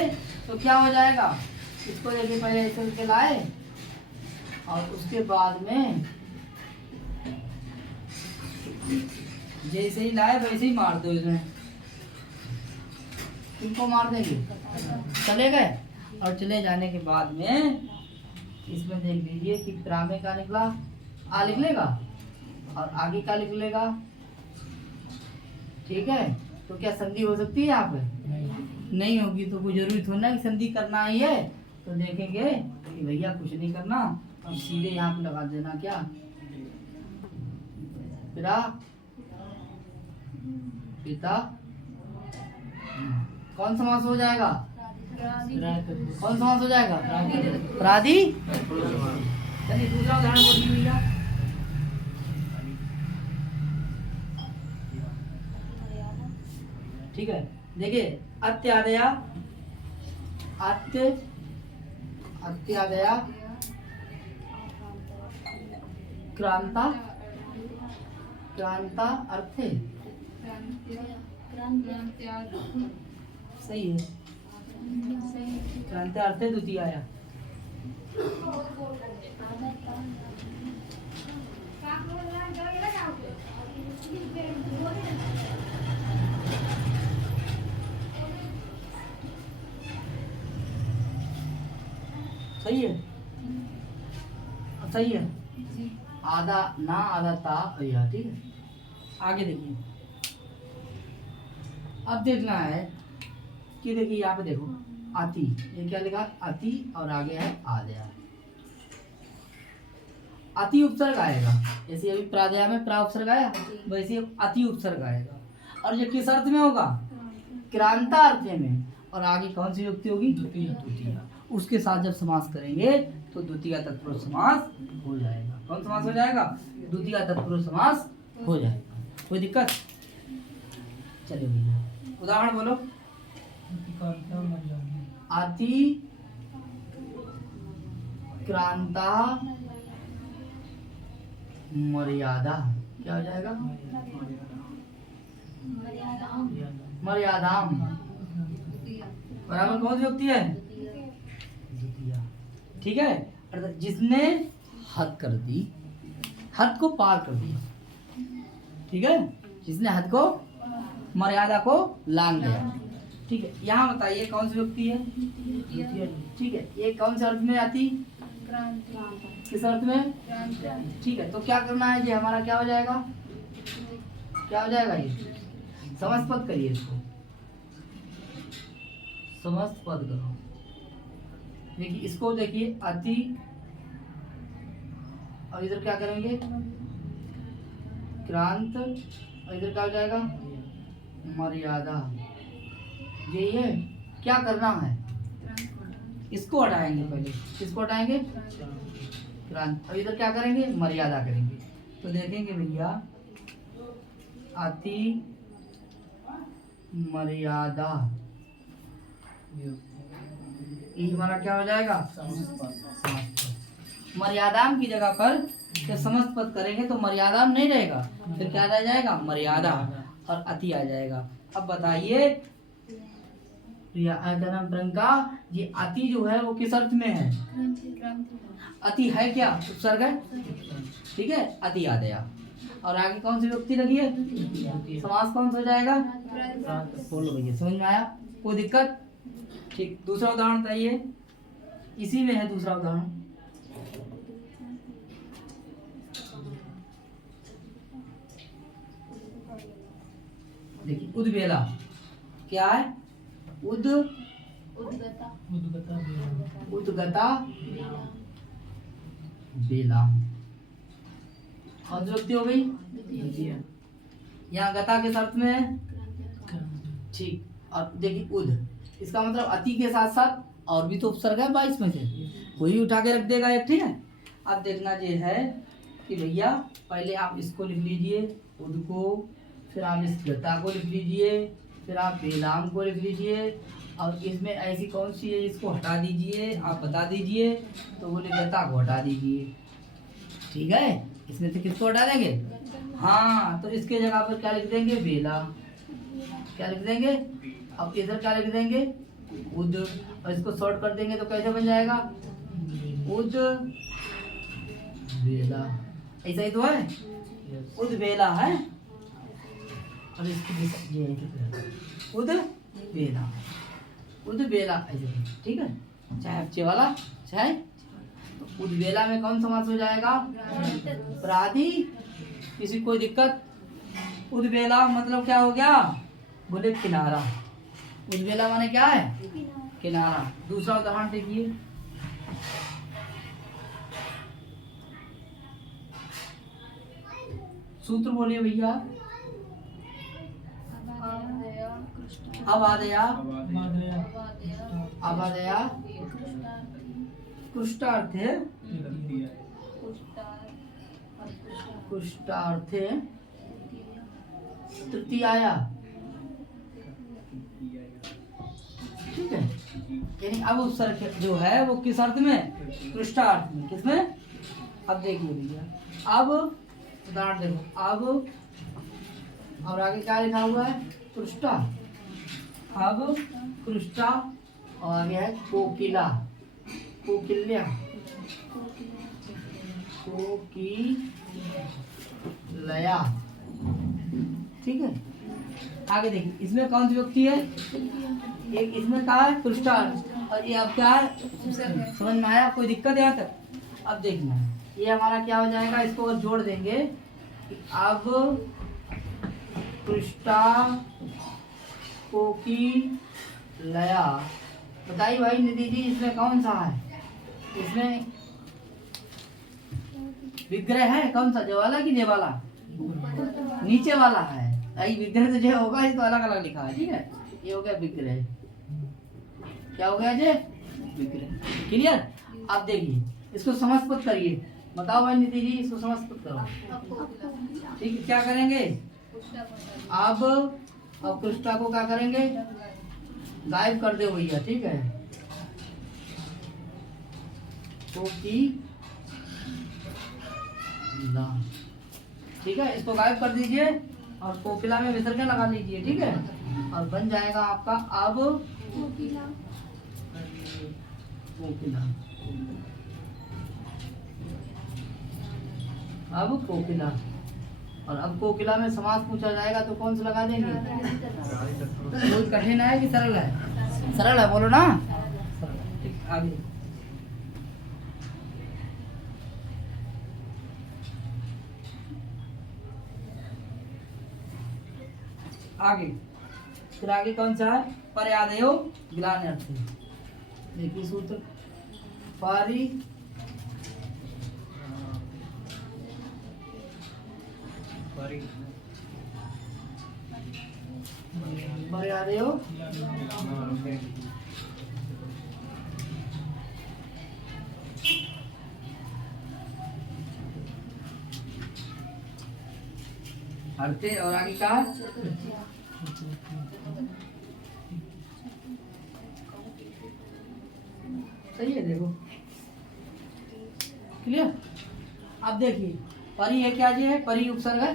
तो क्या हो जाएगा, इसको देखिए पहले ऐसे करके लाए और उसके बाद में जैसे ही लाए वैसे ही मार दो इसमें। इनको मार देंगे, चले गए, और चले जाने के बाद में इसमें देख लीजिए कि प्रा में क्या निकला, आ लिख लेगा और आगे क्या लिख लेगा। ठीक है, तो क्या संधि हो सकती है यहाँ पे, नहीं होगी, तो कोई जरूरी थोड़ा ना कि संधि करना ही है। तो देखेंगे कि भैया कुछ नहीं करना, अब सीधे यहाँ पे लगा देना क्या, प्रा पिता। कौन समास हो जाएगा, कौन समास हो जाएगा, प्रादि। चलिए दूसरा उदाहरण बोलिए भैया। ठीक है, देखिए अत्यादया, अत्यादया क्रांता, क्रांता अर्थे, सही है, क्रांता अर्थे द्वितीय आया। सही है, सही है, आधा ना आधा ता भैया। ठीक है, आगे देखिए, अब देखना है कि देखिए यहाँ पे देखो अति, ये क्या लिखा, अति, और आगे है आदया। अति उपसर्ग आएगा, जैसे अभी प्रादया में प्रा उपसर्ग आया वैसे अति उपसर्ग आएगा, और ये किस अर्थ में होगा, क्रांता अर्थ में, और आगे कौन सी युक्ति होगी, द्वितीय। उसके साथ जब समास करेंगे तो द्वितीय तत्पुरुष समास हो जाएगा। कौन समास हो जाएगा, द्वितीय तत्पुरुष समास हो जाएगा। कोई दिक्कत। चलिए भैया उदाहरण बोलो। अति क्रांता मर्यादा, क्या हो जाएगा? मर्यादाम मर्यादाम बराबर कौन सी व्यक्ति है? द्वितीया। ठीक है, अर्थात जिसने हद कर दी, हद को पार कर दिया। ठीक है, जिसने हद को, मर्यादा को लांघ गया। ठीक है, यहाँ बताइए कौन सी व्यक्ति है? ठीक है, ये कौन से अर्थ में आती? किस अर्थ में? ठीक है, तो क्या करना है? ये हमारा क्या हो जाएगा? क्या हो जाएगा? ये समस्त पद करिए, इसको समस्त पद करो। देखिए, इसको देखिए अति, और इधर क्या करेंगे? क्रांत, और इधर क्या हो जाएगा? मर्यादा। यही है। क्या करना है? इसको हटाएंगे पहले। किसको हटाएंगे? क्रांत। और इधर क्या करेंगे? मर्यादा करेंगे। तो देखेंगे भैया, अति मर्यादा, ये हमारा क्या हो जाएगा? समस्त पद। मर्यादाम की जगह पर जब समस्त पद करेंगे तो मर्यादाम नहीं रहेगा, फिर क्या रह जाएगा? मर्यादा, और अति आ जाएगा। अब बताइए प्रियंका, ये अति जो है वो किस अर्थ में है? अति है क्या? उपसर्ग है। ठीक है, अति आ गया। और आगे कौन सी व्यक्ति लगी है? समास कौन सा हो जाएगा? बोलो भैया, समझ में आया? कोई दिक्कत? ठीक, दूसरा उदाहरण बताइए, इसी में है दूसरा उदाहरण। देखिए, उद्वेला क्या है? उद्गता बेला। और व्यक्ति हो गई यहाँ गता के अर्थ में है। ठीक, और देखिए उद, इसका मतलब अति के साथ साथ और भी तो उपसर्ग है 22 में से, कोई उठा के रख देगा एक। ठीक है, अब देखना ये है कि भैया पहले आप इसको लिख लीजिए उद को, फिर आप इस गता को लिख लीजिए, फिर आप बेलाम को लिख लीजिए, और इसमें ऐसी कौन सी है इसको हटा दीजिए, आप बता दीजिए। तो बोले गता को हटा दीजिए। ठीक है, इसमें से किसको हटा देंगे? हाँ, तो इसके जगह पर क्या लिख देंगे? बेला। क्या लिख देंगे? अब इधर क्या लिख देंगे? उद, और इसको शॉर्ट कर देंगे तो कैसे बन जाएगा? उद बेला। ऐसा ही तो है, उद बेला है। और इसकी ये उद बेला, उद बेला ऐसे। ठीक है, चाहे अच्छे वाला चाहे, तो उद बेला में कौन समास हो जाएगा? प्राधि। किसी कोई दिक्कत? उद बेला मतलब क्या हो गया? बोले किनारा। उद बेला माने क्या है? किनारा। दूसरा उदाहरण देखिए, सूत्र बोलिए भैया। अबादया, अबादया कृष्टार्थे, कृष्टार्थे तृतीयाया। ठीक है, यानी अब उपसर्ग जो है वो किस अर्थ में? कृष्टार्थ में। किसमें? अब देखिए भैया, अब उदाहरण देखो, अब और आगे क्या लिखा हुआ है? कृष्टा। अब कृष्टा, और आगे है कोकिला, कोकिल्या, कोकिलया। ठीक है, आगे देखिए, इसमें कौन सी व्यक्ति है? एक इसमें क्या है? कृष्टा, और ये अब क्या है? समझ में आया? कोई दिक्कत यहाँ तक? अब देखना, ये हमारा क्या हो जाएगा? इसको अगर जोड़ देंगे, अब कृष्टा कोकिलया। बताइए भाई निधि जी, इसमें कौन सा है? इसमें विग्रह है कौन सा? जवाला की जेवाला? नीचे वाला है। आई विग्रह तो जो होगा ये तो अलग अलग लिखा है। ठीक है, ये हो गया विग्रह। क्या हो गया जे? विग्रह। क्लियर? अब देखिए, इसको समझपत करिए। बताओ भाई निधि जी, इसको समझपत करो। ठीक है, क्या करेंगे? अब कृष्णा को क्या करेंगे? गायब कर दे भैया। ठीक है, तो की ला। ठीक है, इसको गायब कर दीजिए और कोकिला में विसर्जन लगा लीजिए। ठीक है, और बन जाएगा आपका अब कोकिला। कोकिला। अब कोकिला। और अब कोकिला में समास पूछा जाएगा तो कौन सा लगा देंगे? बहुत कठिन है कि सरल है? सरल है, बोलो ना। ठीक, आगे। आगे फिर आगे कौन सा है? पर्यादयो गिलान्यर्थे। देखिए सूत्र, पारी पर्यादयो अर्थे। और आगे का सही है, देखो क्लियर। अब देखिए परी है क्या जी? है परी उपसर्ग है,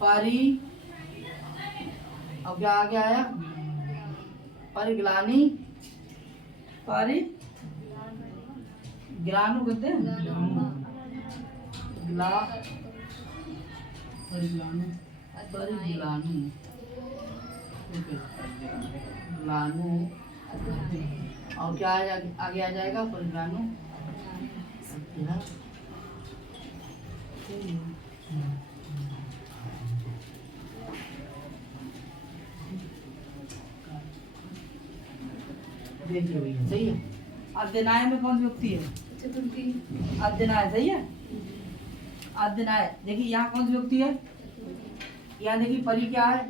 परी। अब क्या आगे आया? परिग्लानी, परी ग्लानु कहते हैं, ग्ला परिग्लानु, परिग्लानु, ग्लानु। और क्या आगे आ जाएगा? परिग्लानु। देखिए भैया सही है। अध्यनाय में कौन सी युक्ति है? चतुर्थी। अध्यनाय सही है। अध्यनाय देखिए यहाँ कौन सी युक्ति है? यहाँ देखिए परी क्या है,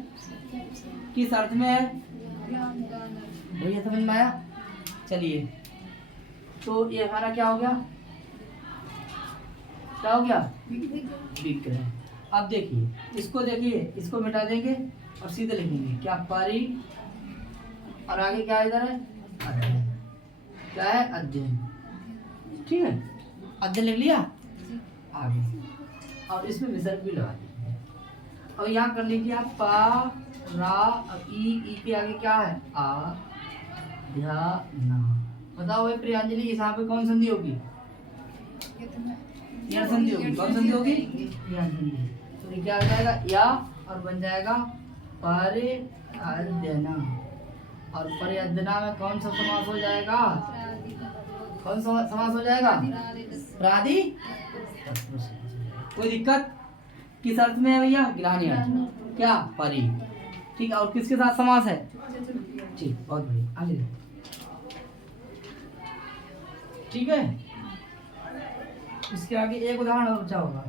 किस अर्थ में है भैया, समझ में आया? चलिए तो ये हमारा क्या हो गया? क्या हो गया? विग्रह। अब देखिए इसको, देखिए इसको मिटा देंगे और सीधे लिखेंगे क्या? परी। और आगे क्या इधर है? अध्ययन। क्या है? अध्ययन। ठीक है, अध्ययन लिख लिया। आगे और इसमें विसर्ग भी लगा दीजिए। और यहाँ कर लीजिए आप पा रा, और ई के आगे क्या है? आ ध्यान। बताओ भाई प्रियांजलि, इस यहाँ पे कौन संधि होगी? यह संधि होगी। कौन संधि होगी? यह संधि। तो ये क्या हो जाएगा? या, और बन जाएगा परिअध्ययना। और परिअध्ययना में कौन सा समास हो जाएगा? कौन सा समास हो जाएगा? प्रादि। कोई दिक्कत? किस अर्थ में है भैया? गिलानी अर्थ। क्या? परी। ठीक है, और किसके साथ समास है? ठीक, बहुत बढ़िया। आगे ठीक है, इसके आगे एक उदाहरण और बचा होगा।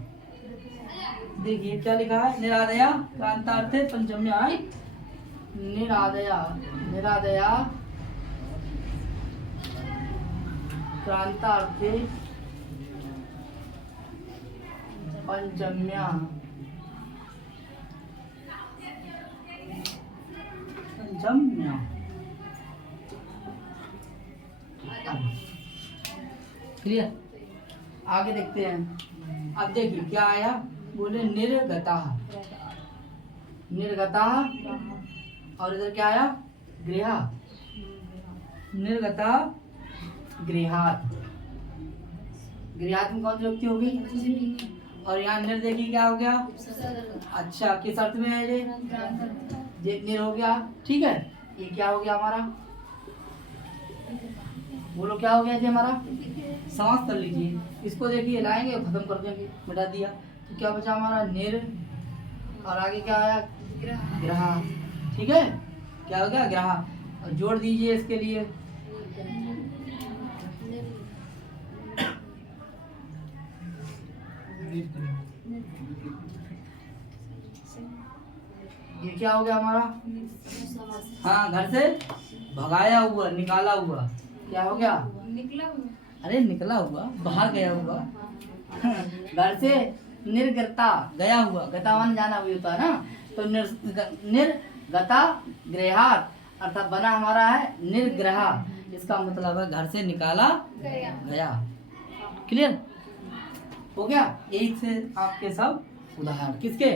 देखिए क्या लिखा है? निरादया क्रांतार्थे पंचम्या। निरादया, निरादया क्रांतार्थे पंचम्या। पंचम्या क्लियर। आगे देखते हैं। अब देखिए क्या आया? बोले निर्गता। निर्गता। और इधर क्या आया? गृहा। निर्गता गृहात। गृहात में कौन सी युक्ति होगी? और यहाँ निर देखिए क्या हो गया? अच्छा, किस अर्थ में है ये निर हो गया। ठीक है, ये क्या हो गया हमारा? बोलो क्या हो गया जी हमारा? समास कर लीजिए। इसको देखिए लाएंगे और खत्म कर देंगे, मिटा दिया। तो क्या बचा हमारा? निर। और आगे क्या आया? ग्रहा। ठीक है, क्या हो गया? ग्रहा। और जोड़ दीजिए इसके लिए। ये क्या हो गया हमारा? हाँ, घर से भगाया हुआ, निकाला हुआ। क्या हो गया? निकला हुआ। अरे निकला हुआ, बाहर गया हुआ। घर से निर्गता, गया हुआ। गतावन जाना हुआ होता है ना। तो निर्गता गृहात अर्थात बना हमारा है निर्ग्रहा। इसका मतलब है घर से निकाला गया। क्लियर हो गया? यही से आपके सब उदाहरण किसके?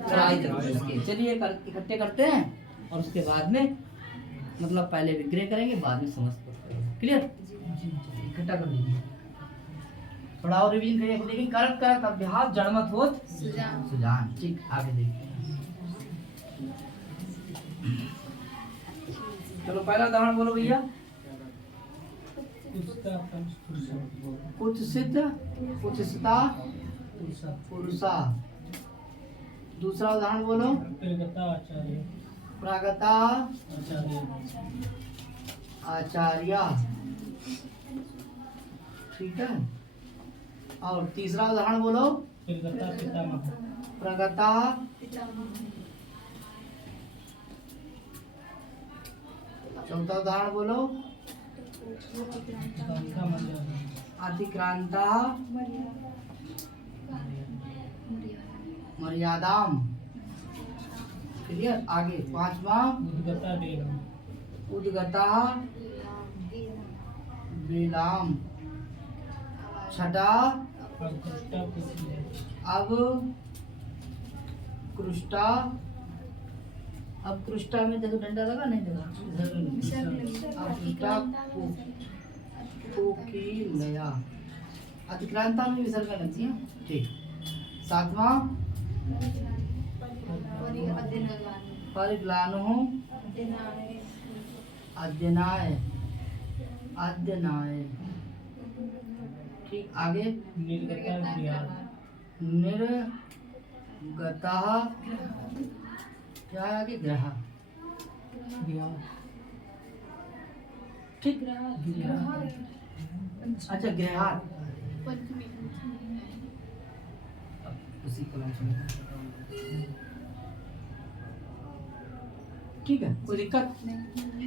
प्राय चतुर्भुज के। चलिए इकट्ठे करते हैं और उसके बाद में मतलब पहले विग्रह करेंगे, बाद में समस्त करेंगे। क्लियर? इकट्ठा कर लीजिए, थोड़ा और रिवीजन करिए। लेकिन करत करत अभ्यास जड़मत होत सुजान। ठीक, आगे देखते हैं। चलो पहला उदाहरण बोलो भैया। कुत्सित कुत्सिता पुरुषा। दूसरा उदाहरण बोलो। प्रागता आचार्य। ठीक है, और तीसरा उदाहरण बोलो। प्रगता चौथा उदाहरण बोलो। अतिक्रांता मर्यादाम। क्लियर? आगे पांचवा उद्गता बेलाम। छठा अब कृष्टा। अब कृष्टा में देखो डंडा लगा नहीं लगा? कृष्टा कोकिलया। अतिक्रांता में विसर्ग लगती है। ठीक, सातवां परिग्लानो अध्यनाय अध्यनाय। ठीक, आगे निर्गता क्या है आगे? ग्रह। ठीक, अच्छा ग्रह उसी कलम से। ठीक है, कोई दिक्कत?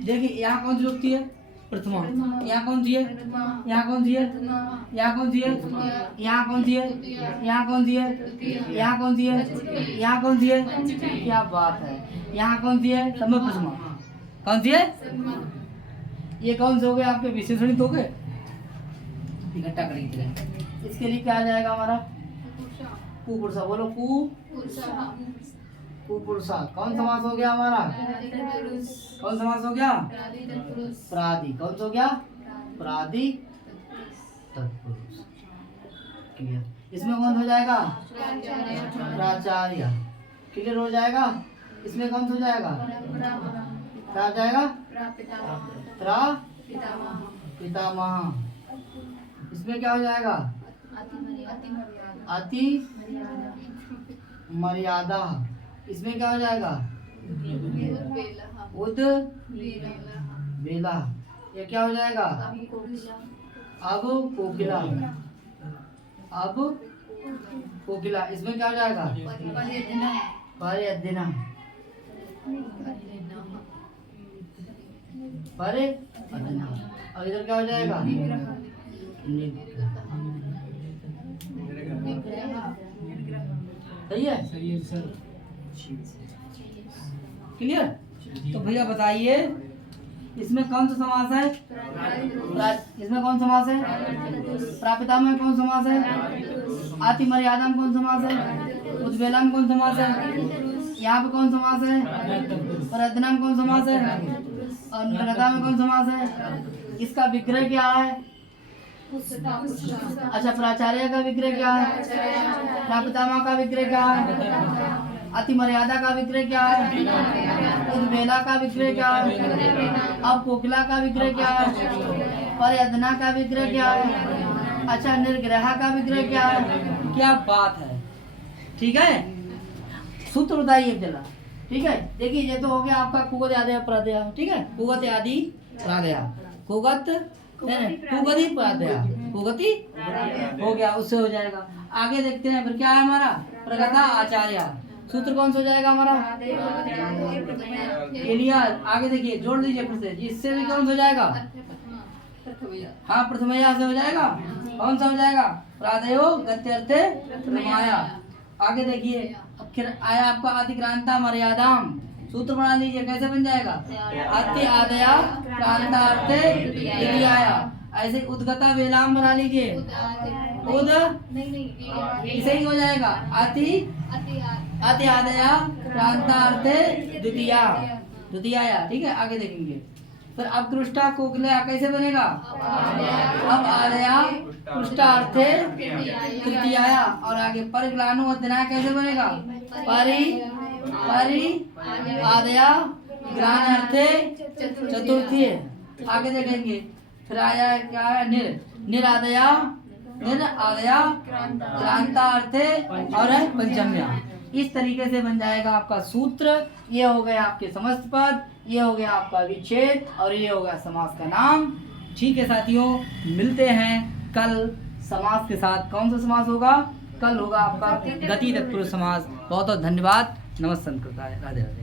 देखिए यहाँ कौन सी होती है? प्रथमा। यहाँ कौन सी है? यहाँ कौन सी है? यहाँ कौन सी है? यहाँ कौन सी है? यहाँ कौन सी है? यहाँ कौन सी है? यहाँ कौन सी है? क्या बात है! यहाँ कौन सी है? सब में प्रथमा। कौन सी है? ये कौन से हो गए आपके? विशेषणित हो गए। इकट्ठा करेंगे। इसके लिए क्या आ जाएगा हमारा? कुपुरुषा। बोलो कुपुरुषा। कौन समास हो गया हमारा? कौन समास हो गया? प्रादि। कौन सा हो गया? प्रादि तत्पुरुष। क्लियर? इसमें कौन हो जाएगा? प्राचार्य। क्लियर हो जाएगा? इसमें कौन सा हो जाएगा? क्या हो जाएगा? पितामह। इसमें क्या हो जाएगा? अति मर्यादा। इसमें क्या हो जाएगा? उद बेला। ये क्या हो जाएगा? अब कोकिला। अब कोकिला। इसमें क्या हो जाएगा? परिअध्ययना। परिअध्ययना। और इधर क्या हो जाएगा? सही है? सही है सर। क्लियर? तो भैया बताइए इसमें कौन सा समास है? इसमें कौन समास है? प्रापिता में कौन समास है? आति मर्यादा में कौन समास है? उद्वेला में कौन समास है? यहाँ पे कौन समास है? परअध्ययना में कौन समास है? और निर्गता में कौन समास है? इसका विग्रह क्या है? अच्छा, प्राचार्य का विग्रह क्या है? प्रापितामह का विग्रह क्या है? अति मर्यादा का विग्रह क्या है? उद्वेला का विग्रह क्या है? अब कोकिला का विग्रह क्या है? परिअध्ययना का विग्रह क्या है? अच्छा, निर्ग्रह का विग्रह क्या है? क्या बात है! ठीक है, सूत्र बताइए जरा। ठीक है, देखिए ये तो हो गया आपका कुगत आदि प्रादया। ठीक है, कुगत आदि प्रादया। कुगति प्रादया। कुगति हो गया, उससे हो जाएगा। आगे देखते हैं फिर क्या है हमारा? प्रगता आचार्य। सूत्र कौन सा हो जाएगा हमारा? एलिया। आगे देखिए, जोड़ दीजिए फिर से। इससे भी कौन सा हो जाएगा? हाँ, प्रथमया से हो जाएगा। कौन सा हो जाएगा? प्रादयो गत्यर्थे प्रथमया। आगे देखिए, फिर आया आपका अतिक्रांता मर्यादाम। सूत्र बना लीजिए, कैसे बन जाएगा? अति आदया क्रांतार्थे द्वितीयाया। ऐसे उद्गता वेलाम बना लीजिए। उद नहीं इसे ही हो जाएगा अति अति आदया क्रांतार्थे द्वितीया द्वितीया। ठीक है, आगे देखेंगे। फिर अपकृष्टा कोकिला कैसे बनेगा? अब आदया पृष्ठार्थे तृतीया। और आगे परिग्लानु अध्ययन कैसे बनेगा? परि परि आदया ग्राणार्थे चतुर्थी। आगे देखेंगे। फिर आया क्या है? निरादया क्रांतार्थे और है पंचम्या। इस तरीके से बन जाएगा आपका सूत्र। ये हो गया आपके समस्त पद, ये हो गया आपका विच्छेद और ये हो गया समास का नाम। ठीक है साथियों, मिलते हैं कल समास के साथ। कौन सा समास होगा? कल होगा आपका गति तत्पुरुष समास। बहुत बहुत धन्यवाद। नमस्कार, राधे राधे।